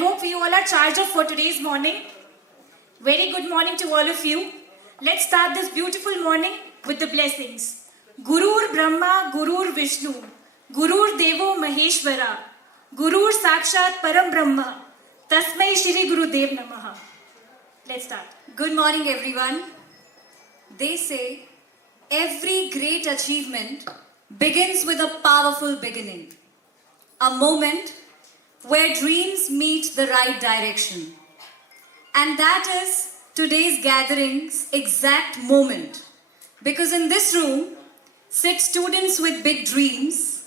hope we all are charged up for today's morning. Very good morning to all of you. Let's start this beautiful morning with the blessings. Gurur Brahma, Gurur Vishnu, Gurur Devo Maheshwara, Gurur Sakshat Param Brahma, Tasmai Shri Guru Dev Namaha. Let's start. Good morning, everyone. They say every great achievement begins with a powerful beginning, a moment where dreams meet the right direction. And that is today's gathering's exact moment. Because in this room sit students with big dreams,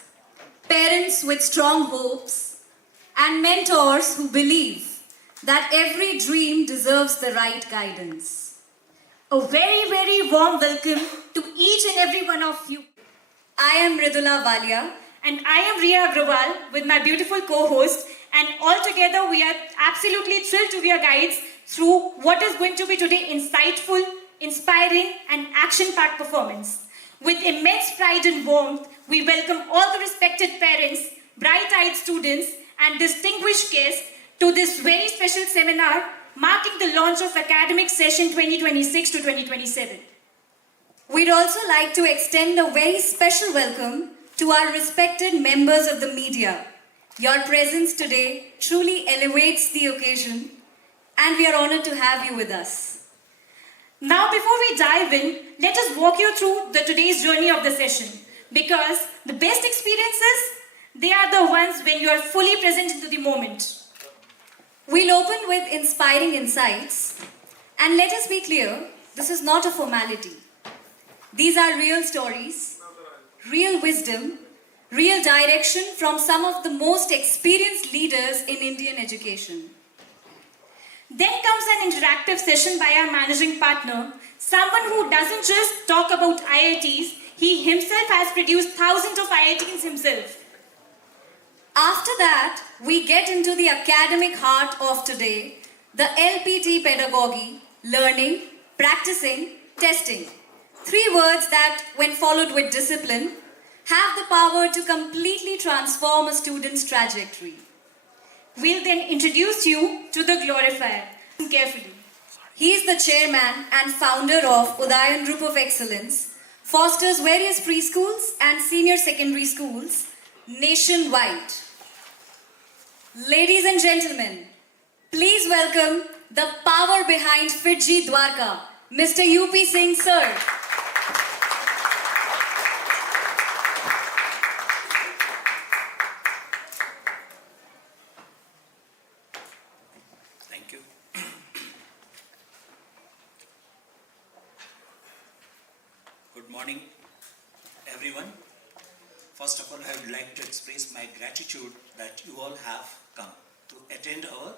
parents with strong hopes, and mentors who believe that every dream deserves the right guidance. A very, very warm welcome to each and every one of you. I am Mridula Walia. And I am Riya Agrawal with my beautiful co-host. And all together we are absolutely thrilled to be your guides through what is going to be today insightful, inspiring and action-packed performance. With immense pride and warmth, we welcome all the respected parents, bright-eyed students and distinguished guests to this very special seminar marking the launch of academic session 2026 to 2027. We'd also like to extend a very special welcome to our respected members of the media. Your presence today truly elevates the occasion and we are honored to have you with us. Now before we dive in, let us walk you through today's journey of the session because the best experiences, they are the ones when you are fully present into the moment. We'll open with inspiring insights and let us be clear, this is not a formality. These are real stories, real wisdom, real direction from some of the most experienced leaders in Indian education. Then comes an interactive session by our managing partner, someone who doesn't just talk about IITs, he himself has produced thousands of IITs himself. After that, we get into the academic heart of today, the LPT pedagogy, learning, practicing, testing. 3 words that, when followed with discipline, have the power to completely transform a student's trajectory. We'll then introduce you to the glorifier. Listen carefully. He is the chairman and founder of Udayan Group of Excellence, fosters various preschools and senior secondary schools nationwide. Ladies and gentlemen, please welcome the power behind FIITJEE Dwarka, Mr. UP Singh, sir. Thank you. Good morning, everyone. First of all, I would like to express my gratitude that you all have come to attend our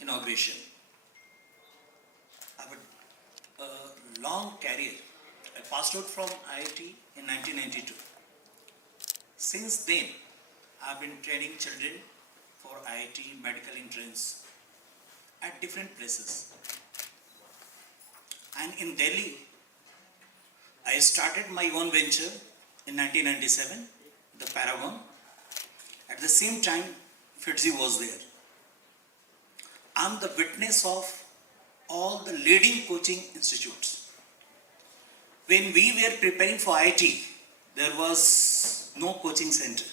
inauguration. I have a long career. I passed out from IIT in 1992. Since then, I have been training children for IIT medical entrance at different places. And in Delhi, I started my own venture in 1997, the Paragon. At the same time, FIITJEE was there. I'm the witness of all the leading coaching institutes. When we were preparing for IIT, there was no coaching center,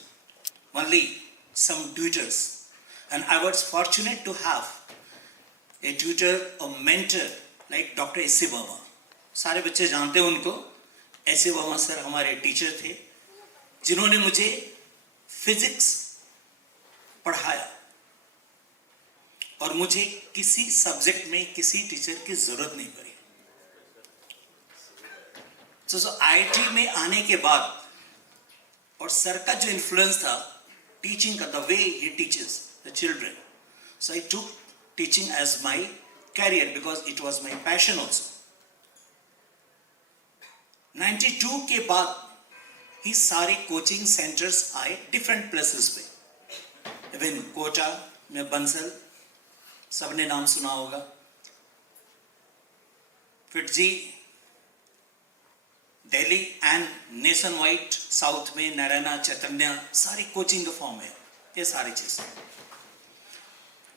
only some tutors. And I was fortunate to have a tutor, a mentor like Dr. S.C. Verma. सारे बच्चे जानते हैं उनको. S.C. Verma sir हमारे teacher थे जिन्होंने मुझे physics पढ़ाया और मुझे किसी सब्जेक्ट में किसी टीचर की जरूरत नहीं पड़ी. तो आईआईटी में आने के बाद और सर का जो इन्फ्लुएंस था टीचिंग का, the way he teaches the children, so I took teaching as my career because it was my passion also. 92 के बाद ही सारे कोचिंग सेंटर्स आए डिफरेंट प्लेसेस पे. इवन कोटा में बंसल, सबने नाम सुना होगा. FIITJEE Delhi and nation wide south में नारायणा, चैतन्य, सारी कोचिंग का फॉर्म है. ये सारी चीज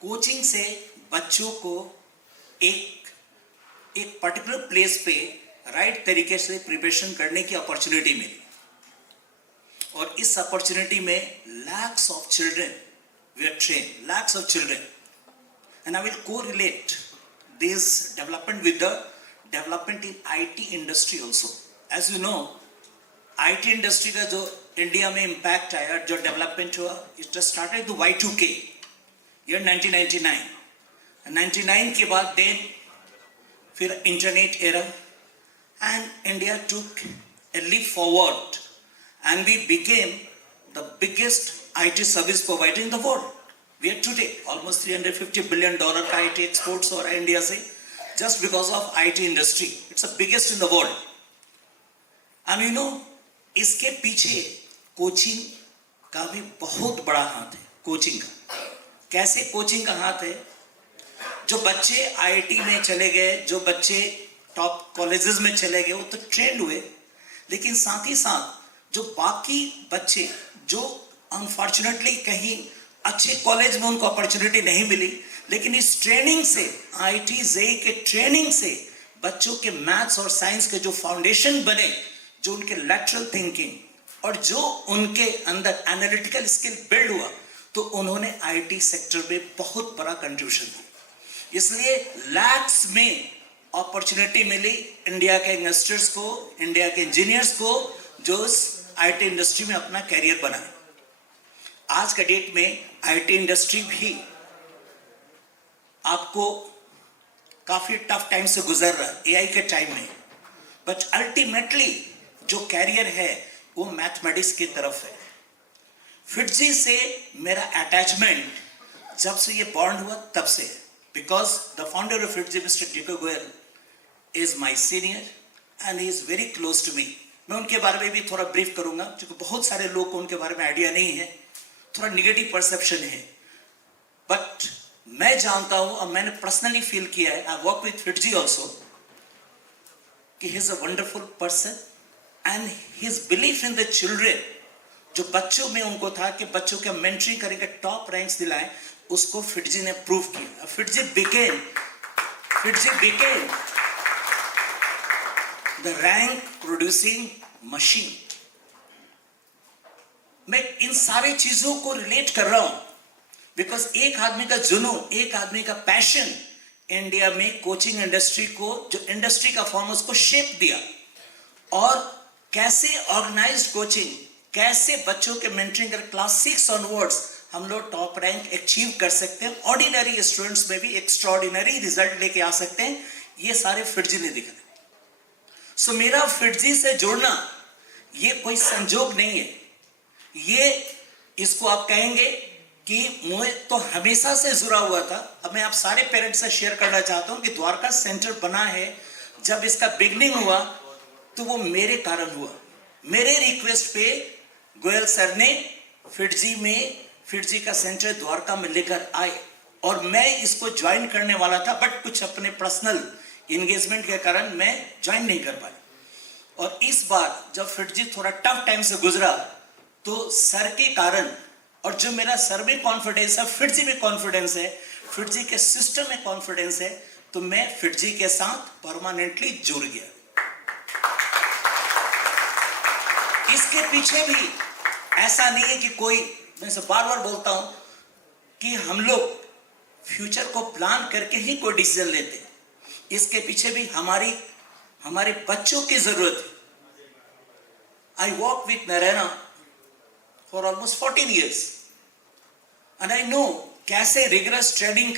कोचिंग से बच्चों को एक एक पर्टिकुलर प्लेस पे राइट तरीके से प्रिपरेशन करने की अपॉर्चुनिटी मिली और इस अपॉर्चुनिटी में lakhs of children were trained, lakhs of children. And I will correlate this development with the development in IT industry also. As you know, IT industry का जो इंडिया में इम्पैक्ट आया, जो डेवलपमेंट हुआ, it started the Y2K, year 1999. 99 के बाद then फिर internet era and India took a leap forward and we became the biggest IT service provider in the world. We are today almost $350 billion का IT exports हो रहा है India से just because of IT industry. It's the biggest in the world. And you know, इसके पीछे coaching का भी बहुत बड़ा हाथ है. कोचिंग का कैसे कोचिंग का हाथ है? जो बच्चे आईआईटी में चले गए, जो बच्चे टॉप कॉलेजेस में चले गए, वो तो ट्रेंड हुए, लेकिन साथ ही साथ जो बाकी बच्चे जो अनफॉर्चुनेटली कहीं अच्छे कॉलेज में उनको अपॉर्चुनिटी नहीं मिली, लेकिन इस ट्रेनिंग से, आईआईटी जेईई के ट्रेनिंग से बच्चों के मैथ्स और साइंस के जो फाउंडेशन बने, जो उनके लैटरल थिंकिंग और जो उनके अंदर एनालिटिकल स्किल बिल्ड हुआ, तो उन्होंने आईटी सेक्टर में बहुत बड़ा कंट्रीब्यूशन दिया. इसलिए लैक्स में अपॉर्चुनिटी मिली इंडिया के यंगस्टर्स को, इंडिया के इंजीनियर्स को, जो आईटी इंडस्ट्री में अपना कैरियर बनाए. आज का डेट में आईटी इंडस्ट्री भी आपको काफी टफ टाइम से गुजर रहा है एआई के टाइम में, बट अल्टीमेटली जो कैरियर है वो मैथमेटिक्स की तरफ है. फिटजी से मेरा अटैचमेंट जब से ये बॉन्ड हुआ तब से है, because the founder of FIITJEE mister DK Goyal is my senior and he is very close to me. मैं उनके बारे में भी थोड़ा ब्रीफ करूंगा क्योंकि बहुत सारे लोग को उनके बारे में आइडिया नहीं है, थोड़ा निगेटिव परसेप्शन है, बट मैं जानता हूं और मैंने पर्सनली फील किया है, I work with FIITJEE also, कि he is a wonderful person and his belief in the children, जो बच्चों में उनको था कि बच्चों के मेंटरिंग करके टॉप रैंक्स दिलाएं, उसको फिटजी ने प्रूव किया. FIITJEE became the rank producing machine. मैं इन सारी चीजों को रिलेट कर रहा हूं बिकॉज एक आदमी का जुनून, एक आदमी का पैशन इंडिया में कोचिंग इंडस्ट्री को, जो इंडस्ट्री का फॉर्म उसको शेप दिया. और कैसे ऑर्गेनाइज्ड कोचिंग, कैसे बच्चों के मेंटरिंग कर क्लास 6 ऑनवर्ड्स हम लोग टॉप रैंक अचीव कर सकते हैं, ऑर्डिनरी स्टूडेंट्स में भी एक्स्ट्राऑर्डिनरी रिजल्ट लेके आ सकते हैं, ये सारे फिटजी ने दिखाए. सो मेरा फिटजी से जुड़ना ये कोई संजोग नहीं है, ये इसको आप कहेंगे कि मुझे तो हमेशा से जुड़ा हुआ था. अब मैं आप सारे पेरेंट्स से शेयर करना चाहता हूं कि द्वारका सेंटर बना है, जब इसका बिगनिंग हुआ तो वो मेरे कारण हुआ. मेरे रिक्वेस्ट पे गोयल सर ने फिटजी का सेंटर द्वारका में लेकर आए और मैं इसको ज्वाइन करने वाला था, बट कुछ अपने पर्सनल एंगेजमेंट के कारण मैं ज्वाइन नहीं कर पाया. और इस बार जब फिटजी थोड़ा टफ टाइम से गुजरा तो सर के कारण, और जो मेरा सर में कॉन्फिडेंस है, फिटजी में कॉन्फिडेंस है, फिटजी के सिस्टम में कॉन्फिडेंस है, तो मैं फिटजी के साथ परमानेंटली जुड़ गया. इसके पीछे भी ऐसा नहीं है कि कोई, मैं इसे बार बार बोलता हूं कि हम लोग फ्यूचर को प्लान करके ही कोई डिसीजन लेते हैं. इसके पीछे भी हमारे बच्चों की जरूरत है. I work with Narayana for almost 14 years and I know कैसे रिगरस ट्रेनिंग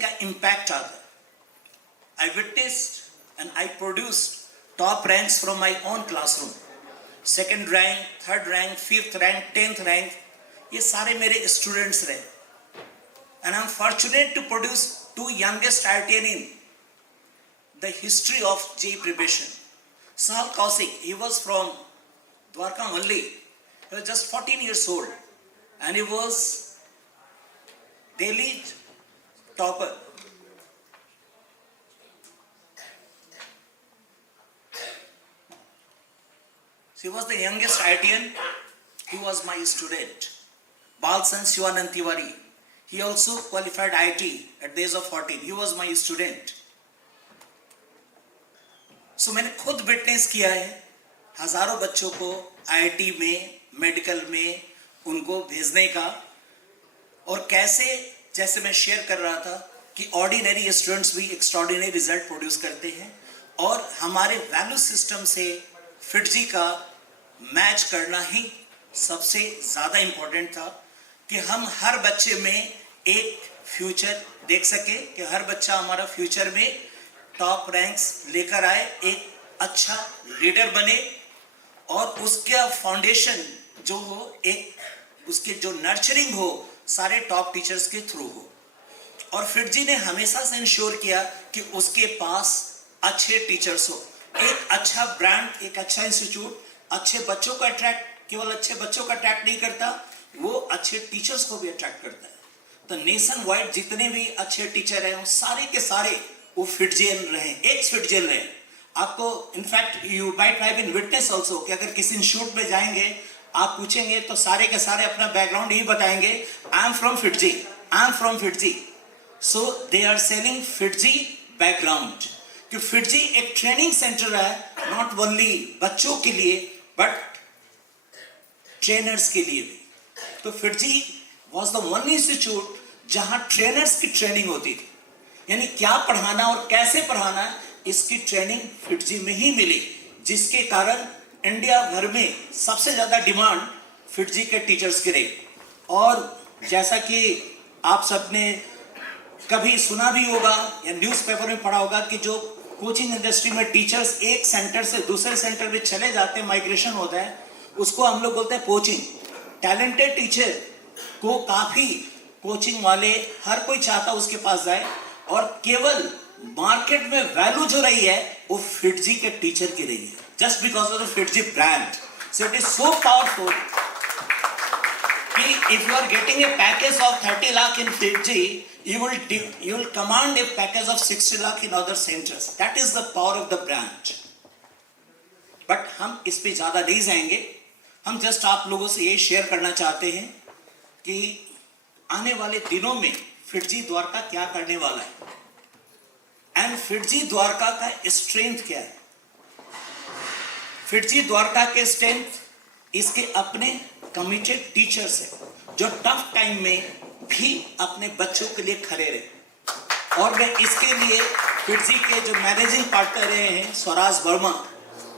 का इम्पैक्ट आता है. आई witnessed and I produced top ranks from my own classroom. 2nd rank, 3rd rank, 5th rank, 10th rank, ये सारे मेरे students रहे. And I'm fortunate to produce 2 youngest IITian in the history of JEE preparation. Sahal Kaushik, he was from Dwarka only. He was just 14 years old and he was Delhi topper. He was the youngest IITian. He was my student. Balsan Shivanand Tiwari. He also qualified IIT at the age of 14. He was my student. So मैंने खुद witness किया है हजारों बच्चों को IIT में, medical में उनको भेजने का, और कैसे, जैसे मैं शेयर कर रहा था कि ऑर्डिनरी स्टूडेंट्स भी एक्स्ट्राऑर्डिनरी रिजल्ट प्रोड्यूस करते हैं, और हमारे वैल्यू सिस्टम से फिटजी का मैच करना ही सबसे ज़्यादा इम्पोर्टेंट था कि हम हर बच्चे में एक फ्यूचर देख सके, कि हर बच्चा हमारा फ्यूचर में टॉप रैंक्स लेकर आए, एक अच्छा लीडर बने, और उसका फाउंडेशन जो हो, एक उसके जो नर्चरिंग हो सारे टॉप टीचर्स के थ्रू हो। और फिटजी ने हमेशा से इंश्योर किया कि उसके पास अच्छे टीचर्स हो, एक अच्छा ब्रांड, एक अच्छा इंस्टीट्यूट अच्छे बच्चों को अट्रैक्ट, केवल अच्छे बच्चों को अट्रैक्ट नहीं करता, वो अच्छे टीचर्स को भी अट्रैक्ट करता है। तो नेशन वाइड जितने भी अच्छे टीचर हैं वो सारे के सारे वो फिटजियन रहे, एक्स फिटजियन रहे। आपको in fact you might have been witness also कि अगर किसी इंस्टीट्यूट में जाएंगे, आप पूछेंगे तो सारे के सारे अपना बैकग्राउंड ही बताएंगे, I am from FIITJEE, I am from FIITJEE. So they are selling FIITJEE background, कि फिटजी एक ट्रेनिंग सेंटर है, नॉट ओनली बच्चों के लिए बट ट्रेनर्स के लिए भी। तो FIITJEE was the only institute जहां ट्रेनर्स की ट्रेनिंग होती थी, यानी क्या पढ़ाना और कैसे पढ़ाना इसकी ट्रेनिंग फिटजी में ही मिली, जिसके कारण इंडिया भर में सबसे ज़्यादा डिमांड फिटजी के टीचर्स की रही। और जैसा कि आप सबने कभी सुना भी होगा या न्यूज़पेपर में पढ़ा होगा कि जो कोचिंग इंडस्ट्री में टीचर्स एक सेंटर से दूसरे सेंटर में चले जाते हैं, माइग्रेशन होता है, उसको हम लोग बोलते हैं पोचिंग। टैलेंटेड टीचर को काफ़ी कोचिंग वाले हर कोई चाहता उसके पास जाए, और केवल मार्केट में वैल्यू जो रही है वो फिटजी के टीचर की रही है, just because of the FIITJEE brand. So it is so powerful कि if you are getting a package of 30 lakh in FIITJEE, you will command a package of 60 lakh in other centers. That is the power of the brand. But हम इस पे ज़्यादा नहीं जाएंगे, हम just आप लोगों से ये शेयर करना चाहते हैं कि आने वाले दिनों में फिटजी द्वारका क्या करने वाला है, एंड फिटजी द्वारका का स्ट्रेंथ क्या है। फिटजी द्वारका के स्ट्रेंथ इसके अपने कमिटेड टीचर्स है, जो टफ टाइम में भी अपने बच्चों के लिए खड़े रहे। और मैं इसके लिए फिटजी के जो मैनेजिंग पार्टनर रहे हैं स्वराज वर्मा,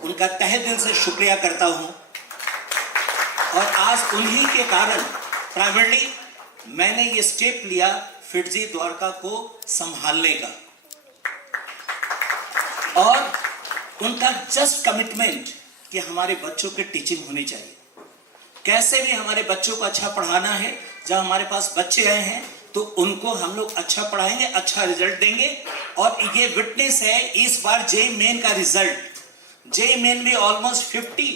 उनका तहे दिल से शुक्रिया करता हूं। और आज उन्हीं के कारण प्राइमरली मैंने ये स्टेप लिया फिटजी द्वारका को संभालने का, और उनका जस्ट कमिटमेंट कि हमारे बच्चों की टीचिंग होनी चाहिए, कैसे भी हमारे बच्चों को अच्छा पढ़ाना है। जब हमारे पास बच्चे आए हैं तो उनको हम लोग अच्छा पढ़ाएंगे, अच्छा रिजल्ट देंगे। और ये विटनेस है इस बार जेईई मेन का रिजल्ट। जेईई मेन में ऑलमोस्ट 50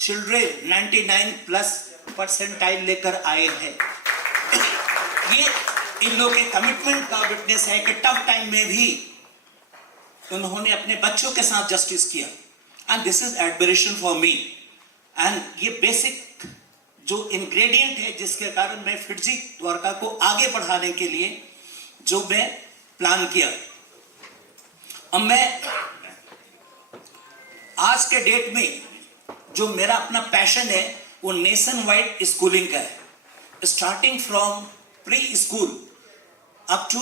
चिल्ड्रेन 99+ % लेकर आए हैं। ये इन लोगों के कमिटमेंट का विटनेस है कि टफ टाइम में भी उन्होंने अपने बच्चों के साथ जस्टिस किया, and this is admiration for me. And ये बेसिक जो इंग्रेडिएंट है जिसके कारण मैं फिटजी द्वारका को आगे बढ़ाने के लिए जो मैं प्लान किया। अब मैं आज के डेट में जो मेरा अपना पैशन है वो नेशन वाइड स्कूलिंग का है, starting from pre school up to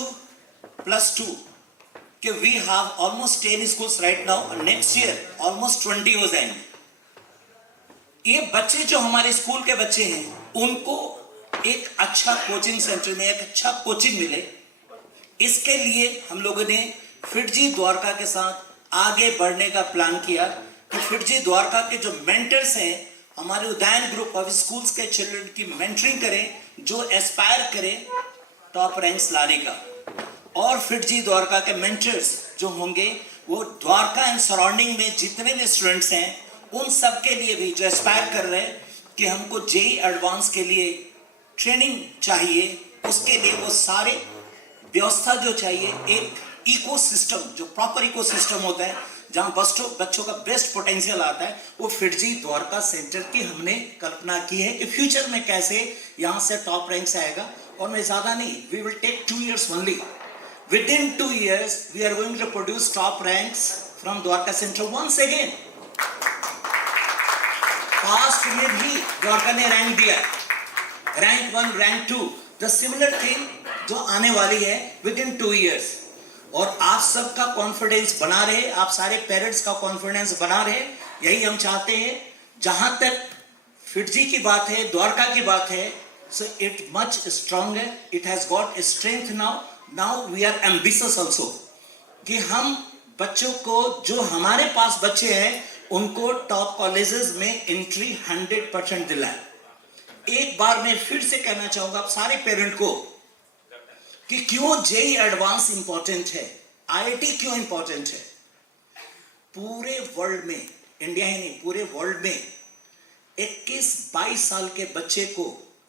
+2 कि we have almost 10 schools right now, next year almost 20 हो जाएंगे। ये बच्चे जो हमारे स्कूल के बच्चे हैं उनको एक अच्छा कोचिंग सेंटर में एक अच्छा कोचिंग मिले, इसके लिए हम लोगों ने फिटजी द्वारका के साथ आगे बढ़ने का प्लान किया कि फिटजी द्वारका के जो मेंटर्स हैं हमारे उदयन ग्रुप ऑफ स्कूल्स के चिल्ड्रन की मेंटरिंग करें, जो एस्पायर करें टॉप रैंक्स लाने का। और फिटजी द्वारका के मेंटर्स जो होंगे वो द्वारका एंड सराउंडिंग में जितने भी स्टूडेंट्स हैं उन सब के लिए भी जो एस्पायर कर रहे हैं कि हमको जेईई एडवांस के लिए ट्रेनिंग चाहिए, उसके लिए वो सारे व्यवस्था जो चाहिए, एक इकोसिस्टम जो प्रॉपर इकोसिस्टम होता है जहाँ बच्चों का बेस्ट पोटेंशियल आता है, वो फिटजी द्वारका सेंटर की हमने कल्पना की है कि फ्यूचर में कैसे यहाँ से टॉप रैंक से आएगा। और मैं ज़्यादा नहीं, we will take 2 years only. Within 2 years, we are going to produce top ranks from Dwarka Center once again. Past में भी द्वारका ने रैंक दिया, rank 1, rank 2, the similar thing जो आने वाली है within 2 years। और आप सबका कॉन्फिडेंस बना रहे, आप सारे पेरेंट्स का कॉन्फिडेंस बना रहे, यही हम चाहते हैं। जहां तक फिटजी की बात है, द्वारका की बात है, so it much stronger, it has got strength now। Now we are ambitious also कि हम बच्चों को, जो हमारे पास बच्चे हैं, उनको टॉप कॉलेजेस में एंट्री 100% दिलाएं। एक बार मैं फिर से कहना चाहूंगा आप सारे पेरेंट को कि क्यों जेई एडवांस इंपॉर्टेंट है, आईआईटी क्यों इंपॉर्टेंट है। पूरे वर्ल्ड में, इंडिया ही नहीं, पूरे वर्ल्ड में 21-22 साल के बच्चे को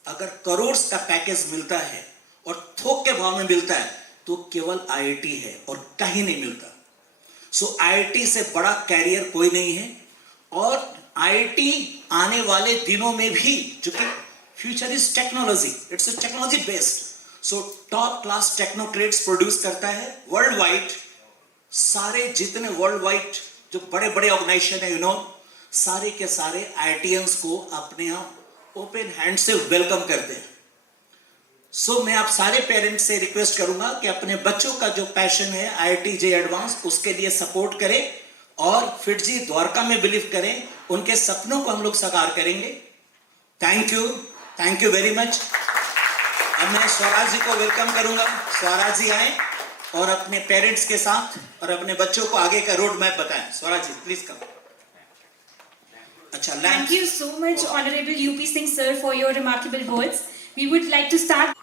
अगर करोड़ का पैकेज मिलता है और थोक के भाव में मिलता है, तो केवल आईआईटी है और कहीं नहीं मिलता। सो आईआईटी से बड़ा कैरियर कोई नहीं है। और आईआईटी आने वाले दिनों में भी, चूंकि future is technology, it's a technology based, so top class technocrats produce करता है वर्ल्ड वाइड। सारे जितने वर्ल्ड वाइड जो बड़े बड़े ऑर्गेनाइजेशन है, सारे के सारे आईआईटीएंस को अपने यहाँ ओपन हैंड से वेलकम करते हैं। सो मैं आप सारे पेरेंट्स से रिक्वेस्ट करूंगा कि अपने बच्चों का जो पैशन है आईआईटी जे एडवांस, उसके लिए सपोर्ट करें और फिटजी द्वारका में बिलीव करें। उनके सपनों को हम लोग साकार करेंगे। Thank you very much. अब मैं स्वराज जी को वेलकम करूंगा। स्वराज जी आए और अपने पेरेंट्स के साथ और अपने बच्चों को आगे का रोड मैप बताएं। Swaraj ji please come. अच्छा, Thank you so much, Honorable UP Singh sir, for your remarkable words. We would like to start.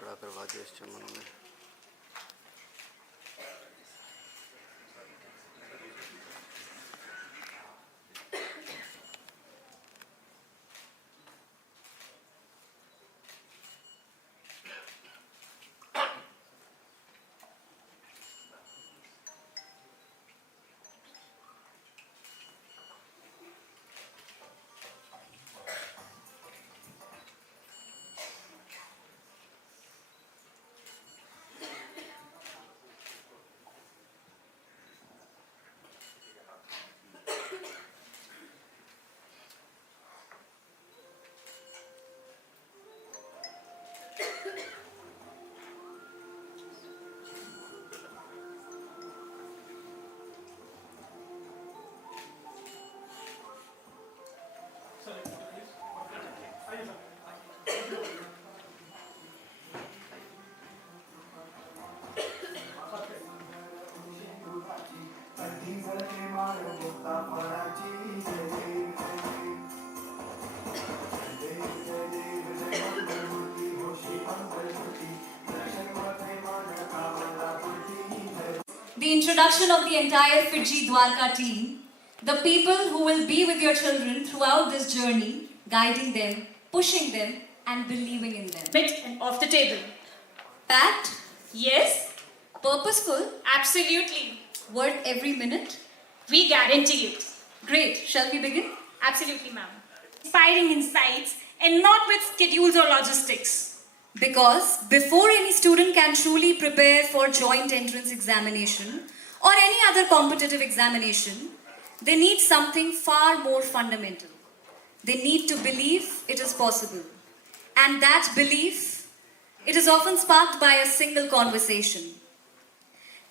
The introduction of the entire Fitji Dwarka team, the people who will be with your children throughout this journey, guiding them, pushing them, and believing in them. Bit and off the table. Packed, Yes, purposeful, absolutely. worth every minute. We guarantee it. Great. Shall we begin? Absolutely, ma'am. Inspiring insights and not with schedules or logistics. Because before any student can truly prepare for joint entrance examination or any other competitive examination, they need something far more fundamental. They need to believe it is possible. And that belief, it is often sparked by a single conversation.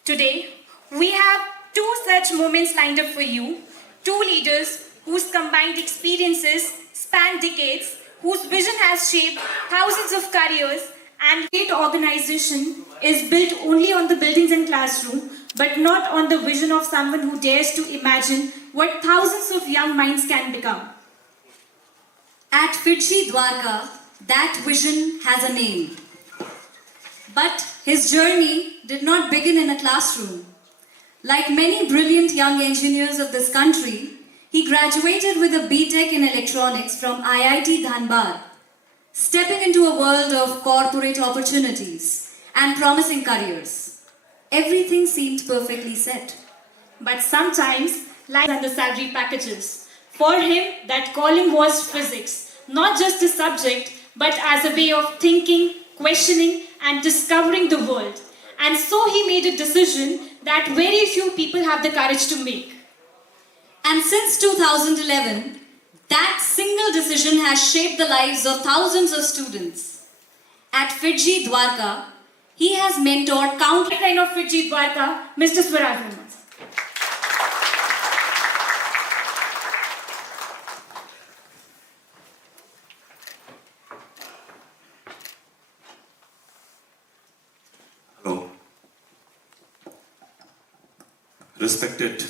Today, we have two such moments lined up for you. Two leaders whose combined experiences span decades, whose vision has shaped thousands of careers, and great organization is built only on the buildings and classroom, but not on the vision of someone who dares to imagine what thousands of young minds can become. At Fitji Dwarka, that vision has a name. But his journey did not begin in a classroom. Like many brilliant young engineers of this country, he graduated with a BTech in electronics from IIT Dhanbad, stepping into a world of corporate opportunities and promising careers. Everything seemed perfectly set. But sometimes life and the salary packages. For him, that calling was physics, not just a subject, but as a way of thinking, questioning, and discovering the world. And so he made a decision that very few people have the courage to make. And since 2011, that single decision has shaped the lives of thousands of students. At FIITJEE Dwarka, he has mentored countless. Line of FIITJEE Dwarka, Mr. Swaraj Ahmed. Hello. Respected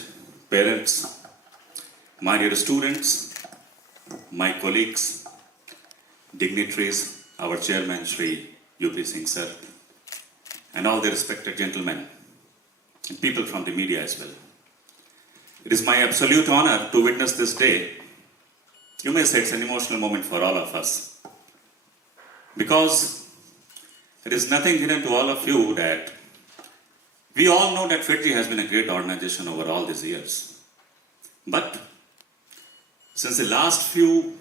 parents, my dear students, my colleagues, dignitaries, our chairman Shri UP Singh sir, and all the respected gentlemen and people from the media as well. It is my absolute honor to witness this day. You may say it's an emotional moment for all of us, because it is nothing hidden to all of you that we all know that FIITJEE has been a great organization over all these years. But since the last few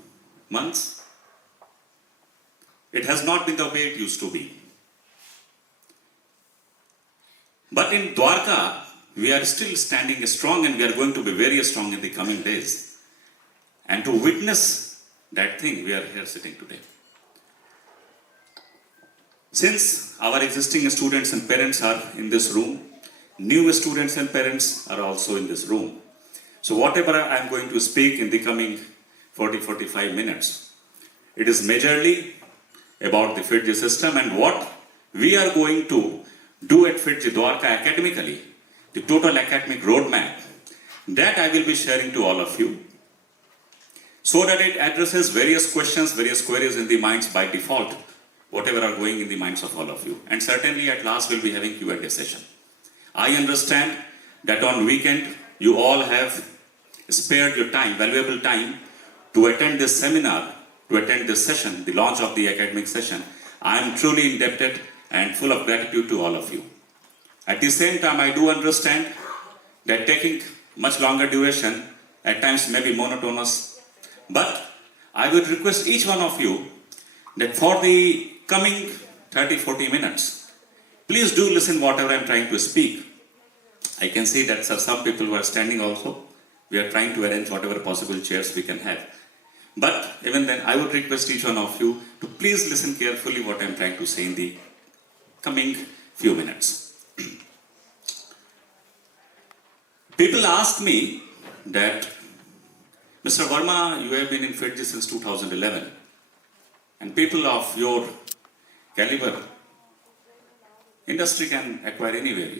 months, it has not been the way it used to be. But in Dwarka, we are still standing strong, and we are going to be very strong in the coming days. And to witness that thing, we are here sitting today. Since our existing students and parents are in this room, new students and parents are also in this room. So whatever I am going to speak in the coming 40-45 minutes, it is majorly about the FIITJEE system and what we are going to do at FIITJEE Dwarka academically, the total academic roadmap, that I will be sharing to all of you, so that it addresses various questions, various queries in the minds by default, whatever are going in the minds of all of you. And certainly at last we'll be having Q&A session. I understand that on weekend you all have spared your time, valuable time, to attend this seminar, to attend this session, the launch of the academic session. I am truly indebted and full of gratitude to all of you. At the same time, I do understand that taking much longer duration at times may be monotonous, but I would request each one of you that for the coming 30-40 minutes, please do listen whatever I am trying to speak. I can see that some people who are standing also. We are trying to arrange whatever possible chairs we can have. But even then, I would request each one of you to please listen carefully what I am trying to say in the coming few minutes. People ask me that, Mr. Verma, you have been in FIITJEE since 2011, and people of your caliber, industry can acquire anywhere.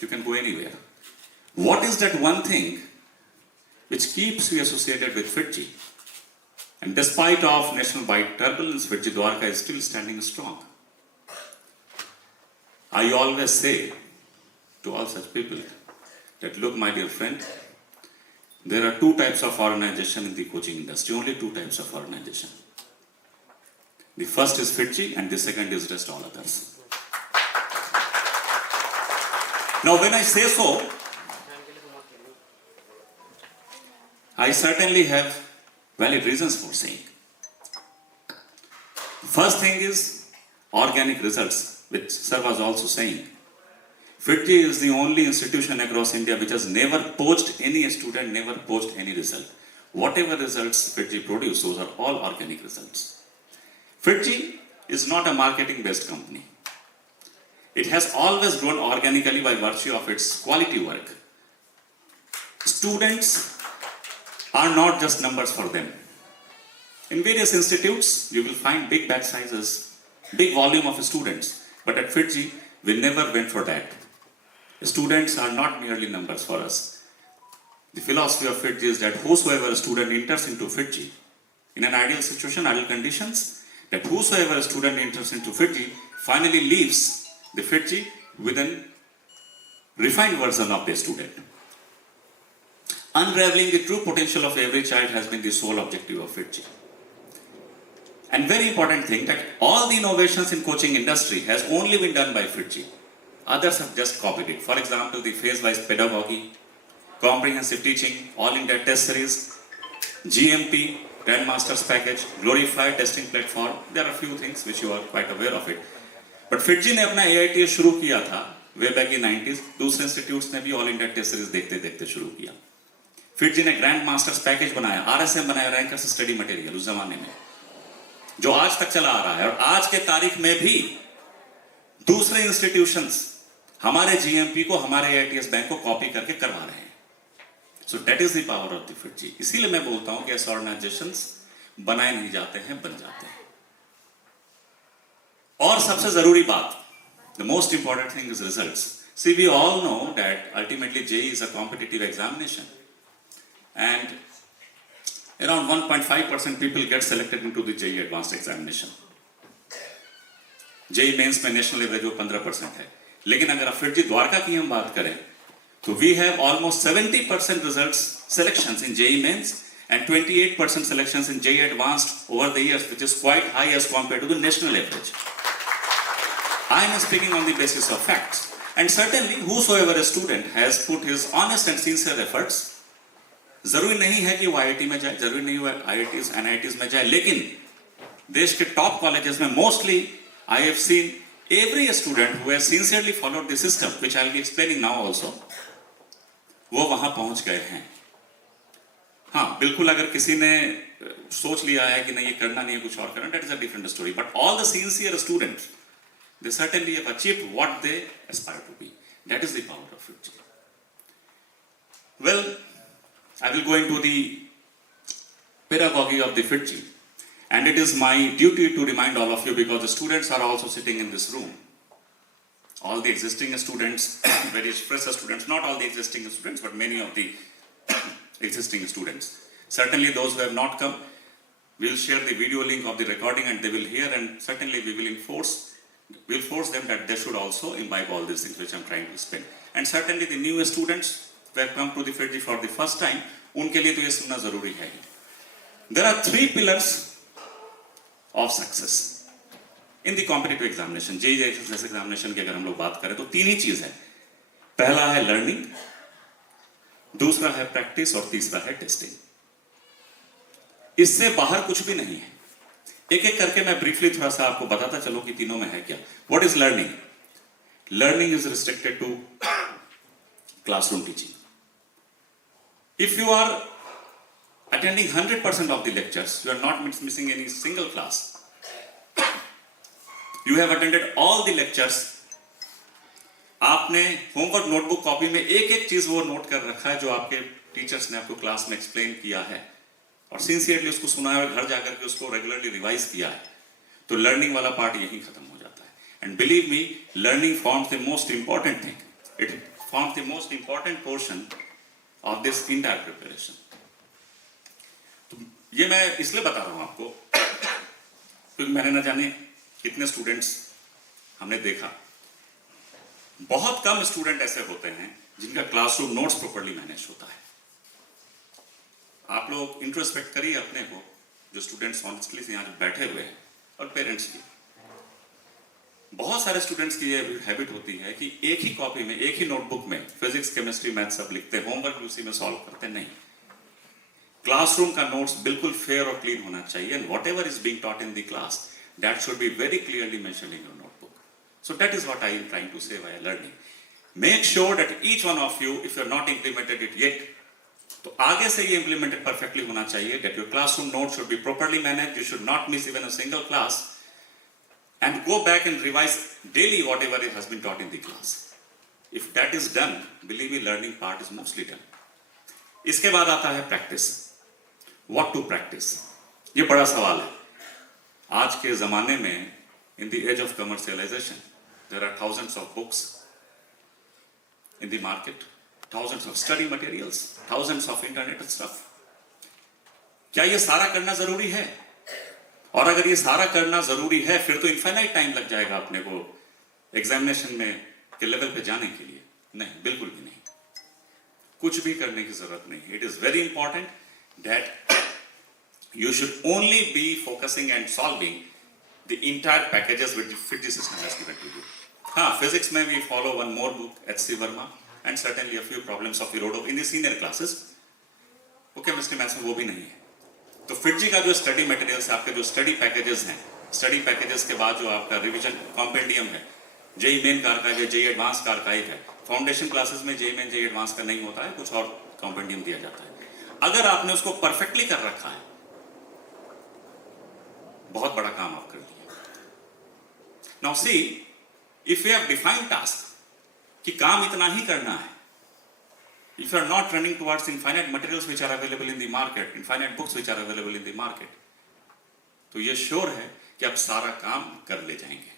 You can go anywhere. What is that one thing which keeps you associated with FIITJEE? And despite of nationwide turbulence, FIITJEE Dwarka is still standing strong. I always say to all such people that, look, my dear friend, there are two types of organization in the coaching industry, only two types of organization. The first is FIITJEE and the second is rest all others. Now when I say so, I certainly have valid reasons for saying. First thing is organic results, which sir was also saying. FIITJEE is the only institution across India which has never poached any student, never poached any result. Whatever results FIITJEE produce, those are all organic results. FIITJEE is not a marketing-based company. It has always grown organically by virtue of its quality work. Students are not just numbers for them. In various institutes, you will find big batch sizes, big volume of students. But at FIITJEE, we never went for that. Students are not merely numbers for us. The philosophy of FIITJEE is that whosoever student enters into FIITJEE, in an ideal situation, ideal conditions, that whosoever student enters into FIITJEE finally leaves the FIITJEE with a refined version of the student. Unraveling the true potential of every child has been the sole objective of FIITJEE. And very important thing, that all the innovations in coaching industry has only been done by FIITJEE. Others have just copied it. For example, the phase-wise pedagogy, comprehensive teaching, all India test series, GMP, Grandmasters package, glorified testing platform. There are a few things which you are quite aware of it. But FITGI ने अपना AIT शुरू किया था way back in 90s. दूसरे institutes ने भी all India test series देखते देखते शुरू किया. FITGI ने ग्रैंड मास्टर्स पैकेज बनाया, RSM बनाया, रैंकर्स स्टडी मटेरियल उस जमाने में, जो आज तक चला आ रहा है. और आज के तारीख में भी दूसरे इंस्टीट्यूशंस हमारे GMP को, हमारे AITS बैंक को कॉपी करके करवा रहे हैं. So that is the power of the FITGI. इसीलिए मैं बोलता हूं कि ऐसे ऑर्गेनाइजेशंस बनाए नहीं जाते हैं, बन जाते हैं. और सबसे जरूरी बात, the most important thing is results. See, we all know that ultimately JEE is a competitive examination, and around 1.5% people get selected into the JEE advanced examination. JEE mains में नेशनल एवरेज वो 15% है. लेकिन अगर आप FITGI Dwarka की हम बात करें तो we have almost 70% results selections in JEE mains and 28% selections in JEE advanced over the years, which is quite high as compared to the national average. I am speaking on the basis of facts, and certainly whosoever a student has put his honest and sincere efforts, जरूरी नहीं है कि वो IIT में जाए, जरूरी नहीं है IITs NITs में जाए, लेकिन देश के टॉप कॉलेजेस में mostly I have seen every student who has sincerely followed the system, which I will be explaining now also, वो वहां पहुंच गए हैं. हाँ, बिल्कुल अगर किसी ने सोच लिया है कि नहीं ये करना नहीं है, कुछ और करना, that is a different story. But all the sincere students, they certainly have achieved what they aspire to be. That is the power of FITGI. Well, I will go into the pedagogy of the FITGI, and it is my duty to remind all of you, because the students are also sitting in this room. All the existing students, very fresh students, not all the existing students, but many of the existing students. Certainly those who have not come, we will share the video link of the recording and they will hear, and certainly we will force them that they should also imbibe all these things which I am trying to explain. And certainly the new students who have come to the FITGI for the first time, उनके लिए तो ये सुनना जरूरी है. There are 3 pillars of success in the competitive examination. JEE जैसे examination की अगर हम लोग बात करें तो 3 ही चीज है. पहला है लर्निंग, दूसरा है प्रैक्टिस और तीसरा है टेस्टिंग. इससे बाहर कुछ भी नहीं है. एक एक करके मैं ब्रीफली थोड़ा सा आपको बताता चलो कि तीनों में है क्या. What is learning? Learning is restricted to classroom teaching. If you are attending 100% of the lectures, you are not missing any single class. You have attended all the lectures. आपने होमवर्क नोटबुक कॉपी में एक एक चीज वो note कर रखा है जो आपके टीचर्स ने आपको क्लास में एक्सप्लेन किया है, और सिंसियरली उसको सुना है और घर जाकर के उसको रेगुलरली रिवाइज किया है, तो लर्निंग वाला पार्ट यही खत्म हो जाता है. And believe me, learning forms the most important thing. It forms the most important portion of this entire preparation. तो ये मैं इसलिए बता रहा हूं आपको क्योंकि मैंने ना जाने कितने स्टूडेंट्स हमने देखा. बहुत कम स्टूडेंट ऐसे होते हैं जिनका क्लासरूम नोट्स प्रॉपर्ली मैनेज होता है. आप लोग इंट्रोस्पेक्ट करिए अपने को, जो स्टूडेंट्स ऑनेस्टली से यहाँ बैठे हुए हैं, और पेरेंट्स भी. बहुत सारे स्टूडेंट्स की ये हैबिट होती है कि एक ही कॉपी में, एक ही नोटबुक में फिजिक्स, केमिस्ट्री, मैथ सब लिखते हैं, होमवर्क भी उसी में सॉल्व करते नहीं. क्लासरूम का नोट्स बिल्कुल फेयर और क्लीन होना चाहिए, and what ever is being taught in the class, that should be very clearly mentioned in your notebook. So that is what I am trying to say via learning. Make sure that each one of you, if you have not implemented it yet, तो आगे से ये implemented perfectly होना चाहिए. That your classroom notes should be properly managed. You should not miss even a single class, and go back and revise daily whatever has been taught in the class. If that is done, believe me, learning part is mostly done. इसके बाद आता है practice. What to practice? ये बड़ा सवाल है. आज के जमाने में, in the age of commercialization, there are thousands of books in the market, thousands of study materials, thousands of internet stuff. क्या ये सारा करना जरूरी है? और अगर ये सारा करना जरूरी है, फिर तो इनफाइनाइट टाइम लग जाएगा अपने को एग्जामिनेशन में के लेवल पे जाने के लिए. नहीं, बिल्कुल भी नहीं. कुछ भी करने की जरूरत नहीं. It is very important that you should only be focusing and solving the entire packages which the FITGI system has given to you. हाँ, physics में we follow one more book, H.C. Verma, and certainly a few problems of Rhodop in the senior classes. वो chemistry maths में वो भी नहीं है। तो FIITJEE का जो स्टडी मटेरियल्स, आपके जो स्टडी पैकेजेस हैं, स्टडी पैकेजेस के बाद जो आपका रिवीजन कॉम्पेंडियम है, जेई मेन का आर्काइव है, जेई एडवांस का आर्काइव है। फाउंडेशन क्लासेस में जेई मेन जेई एडवांस का नहीं होता है, कुछ और कॉम्पेंडियम दिया जाता है। अगर आपने उसको परफेक्टली कर रखा है, बहुत बड़ा काम आप कर लिए। Now see, if you have defined task कि काम इतना ही करना है, if you are not running towards infinite materials which are available in the market, infinite books which are available in the market, तो ये श्योर है कि आप सारा काम कर ले जाएंगे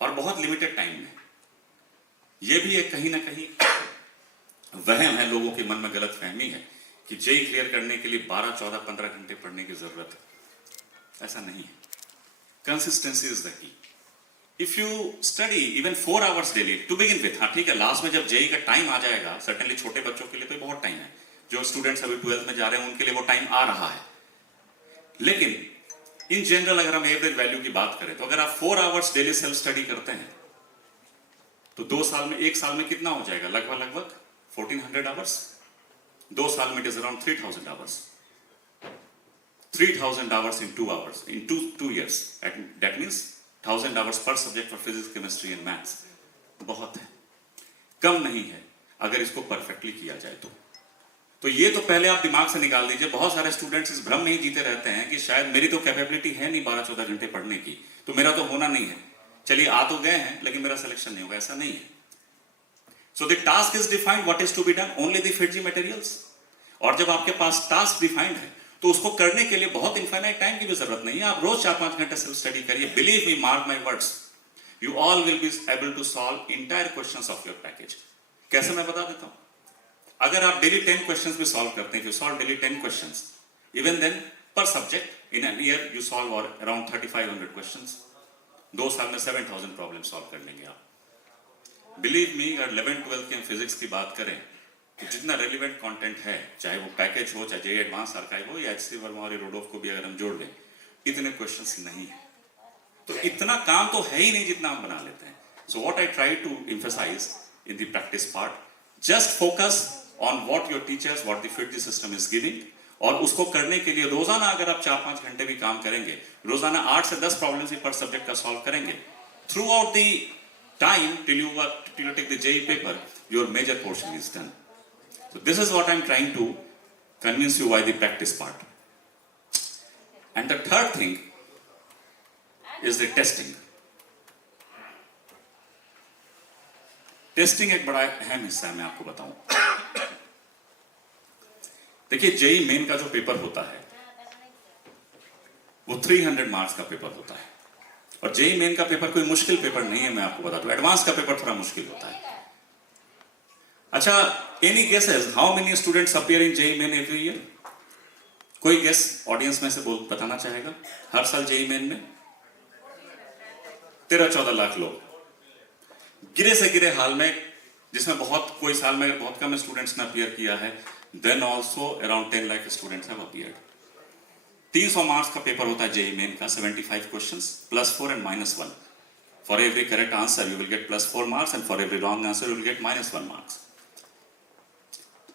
और बहुत लिमिटेड टाइम में। ये भी एक कहीं ना कहीं वहम है, लोगों के मन में गलत फहमी है कि जेई क्लियर करने के लिए 12, 14, 15 घंटे पढ़ने की जरूरत है। ऐसा नहीं है। Consistency is the key. If you study even 4 hours daily to begin with, हाँ ठीक है, लास्ट में जब जेई का टाइम आ जाएगा, सर्टेनली छोटे बच्चों के लिए तो बहुत टाइम है, जो स्टूडेंट्स अभी 12th में जा रहे हैं उनके लिए वो टाइम आ रहा है। लेकिन इन जनरल अगर हम एवरेज वैल्यू की बात करें तो अगर आप 4 hours डेली सेल्फ स्टडी करते हैं तो 2 साल में, 1 साल में कितना हो जाएगा? लगभग 1400 hours। 2 साल में it is around 3000 hours। 3000 hours in 2 hours, in two years. That means 1000 hours per subject for physics, chemistry and maths। बहुत है, कम नहीं है अगर इसको परफेक्टली किया जाए तो ये तो पहले आप दिमाग से निकाल दीजिए। बहुत सारे स्टूडेंट्स इस भ्रम में ही जीते रहते हैं कि शायद मेरी तो कैपेबिलिटी है नहीं 12-14 घंटे पढ़ने की, तो मेरा तो होना नहीं है। चलिए आ तो गए हैं लेकिन मेरा सिलेक्शन नहीं होगा, ऐसा नहीं है। So the task is defined, what is to be done, only the FIITJEE materials. और जब आपके पास टास्क डिफाइंड है तो उसको करने के लिए बहुत इनफाइनाइट टाइम की भी जरूरत नहीं है। आप रोज 4-5 घंटे सेल्फ स्टडी करिए। Believe me, mark my words, you all will be able to solve entire questions of your package. कैसे, मैं बता देता हूं। अगर आप डेली 10 क्वेश्चंस भी सॉल्व करते हैं, if you solve daily 10 questions, even then per subject in an year you solve around 3500 questions। 2 साल में 7000 प्रॉब्लम सॉल्व कर लेंगे आप। बिलीव मी, अगर 11th-12th की हम फिजिक्स की बात करें तो जितना रेलिवेंट कंटेंट है, चाहे वो पैकेज हो, चाहे जेई एडवांस आर्काइव हो या HC वर्मा और रोडोफ को भी अगर हम जोड़ दें, इतने क्वेश्चंस नहीं है। तो इतना काम तो है ही नहीं जितना हम बना लेते हैं। So what I try to emphasise in the practice part, just focus on what your teachers, what the FIITJEE system is giving, और उसको करने के लिए रोजाना अगर आप 4-5 घंटे भी काम करेंगे, रोजाना 8 से 10 प्रॉब्लम्स पर सब्जेक्ट का सॉल्व करेंगे, through out the time till you take the JEE paper, your major portion is done. So this is what I'm trying to convince you by the practice part. And the third thing is the testing. Testing एक बड़ा अहम हिस्सा है, मैं आपको बताऊं। देखिए, JEE Main का जो पेपर होता है वो 300 मार्क्स का पेपर होता है, और जेई मेन का पेपर कोई मुश्किल पेपर नहीं है, मैं आपको बता दूं। एडवांस का पेपर थोड़ा मुश्किल होता है। अच्छा, any guesses how many students appear in JEE Main every year? कोई गेस ऑडियंस में से बताना चाहेगा? हर साल जेई मेन में 13-14 लाख लोग, गिरे से गिरे हाल में, जिसमें कोई साल में बहुत कम स्टूडेंट्स ने अपीयर किया है, then also around 10 lakh students have appeared. 300 marks का पेपर होता है जेई मेन का, 75 questions, +4 and -1। For every correct answer you will get +4 marks, and for every wrong answer you will get -1 marks.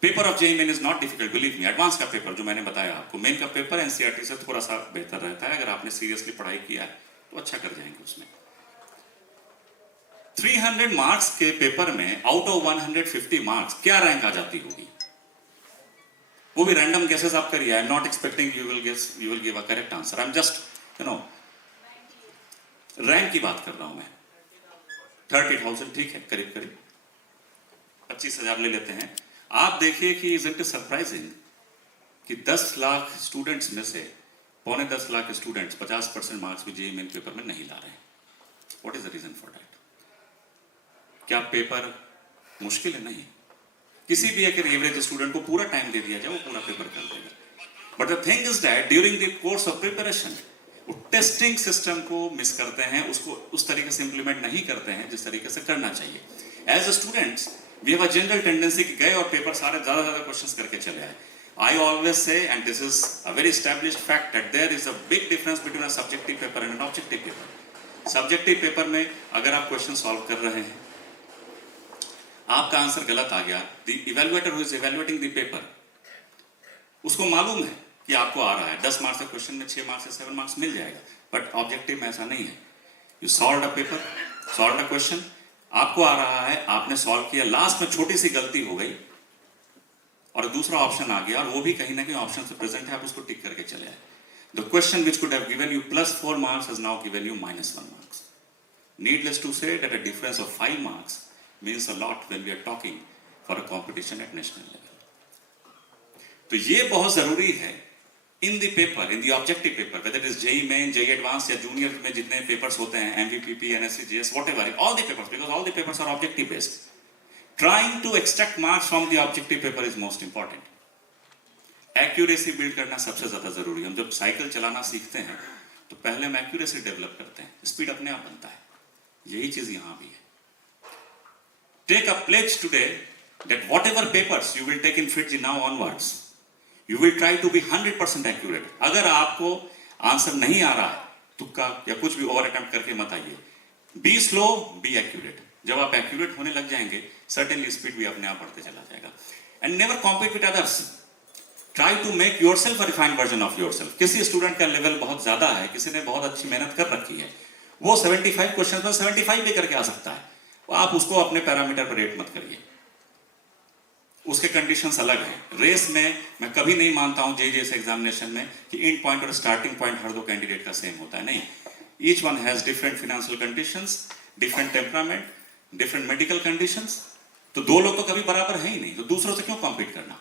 Paper of JEE Main is not difficult, believe me. Advance का paper जो मैंने बताया आपको, main का paper NCERT से थोड़ा सा बेहतर रहता है। अगर आपने सीरियसली पढ़ाई किया है तो अच्छा कर जाएंगे उसमें। 300 मार्क्स के पेपर में आउट ऑफ 150 मार्क्स क्या रैंक आ जाती होगी? वो भी रैंडम गेसेस आप करिए। I am not expecting you will give a correct answer. I am just rank की बात कर रहा हूं मैं। 30,000, ठीक है, करीब 25,000 ले लेते हैं। आप देखिए कि इज इट सरप्राइजिंग कि 10 लाख स्टूडेंट्स में से 9.25 लाख स्टूडेंट्स 50% मार्क्स भी जेईई मेन पेपर में नहीं ला रहे हैं। What is the reason for that? क्या पेपर मुश्किल है? नहीं। किसी भी एक एवरेज स्टूडेंट को पूरा टाइम दे दिया जाए, वो पूरा पेपर कर देगा। But the thing is that during the course of preparation वो टेस्टिंग सिस्टम को मिस करते हैं, उसको उस तरीके से इंप्लीमेंट नहीं करते हैं जिस तरीके से करना चाहिए। As a students we have a general tendency कि गए और पेपर सारे ज्यादा क्वेश्चंस करके चले आए। I always say, and this is a very established fact, that there is a big difference between a subjective paper and an objective paper. Subjective paper में अगर आप क्वेश्चन सॉल्व कर रहे हैं, आपका आंसर गलत आ गया, the evaluator who is evaluating the paper, उसको मालूम है कि आपको आ रहा है 10 मार्क्स का क्वेश्चन में 6 मार्क्स से 7 मार्क्स मिल जाएगा, बट ऑब्जेक्टिव में ऐसा नहीं है. You solve a paper, solve a question, आपको आ रहा है, आपने सॉल्व किया, लास्ट में छोटी सी गलती हो गई और दूसरा ऑप्शन आ गया, और वो भी कहीं ना कहीं ऑप्शन से प्रेजेंट है, आप उसको टिक करके चले आए. The question which could have given you +4 marks has now given you -1 marks. Needless to say that a difference of 5 marks means a lot when we are talking for a competition at national level. तो ये बहुत जरूरी है in the paper, in the objective paper, whether it is JEE main, JEE advance या junior में जितने papers होते हैं, MVPP, NSCGS, whatever, all the papers, because all the papers are objective based. Trying to extract marks from the objective paper is most important. Accuracy build करना सबसे ज्यादा जरूरी है. हम जब साइकिल चलाना सीखते हैं तो पहले हम accuracy डेवलप करते हैं, स्पीड अपने आप बनता है. यही चीज यहां भी है. Take a pledge today that whatever papers you will take in FIITJEE now onwards, you will try to be 100% accurate. अगर आपको आंसर नहीं आ रहा है, तुक्का या कुछ भी ओवर अटेम्प्ट करके मत आइए. Be slow, be accurate. जब आप एक्यूरेट होने लग जाएंगे, सर्टेनली स्पीड भी अपने आप बढ़ते चला जाएगा. And never compete with others. Try to make yourself a refined version of yourself. किसी स्टूडेंट का लेवल बहुत ज्यादा है, किसी ने बहुत अच्छी मेहनत कर रखी है, वो 75 क्वेश्चन में 75 भी करके आ सकता है, आप उसको अपने पैरामीटर पर रेट मत करिए. उसके कंडीशंस अलग हैं. रेस में मैं कभी नहीं मानता हूं जैसे एग्जामिनेशन में कि एंड पॉइंट और स्टार्टिंग पॉइंट हर दो कैंडिडेट का सेम होता है. नहीं, each one has different financial conditions, different temperament, different medical conditions. तो दो लोग तो कभी बराबर है ही नहीं, तो दूसरों से क्यों कॉम्पीट करना.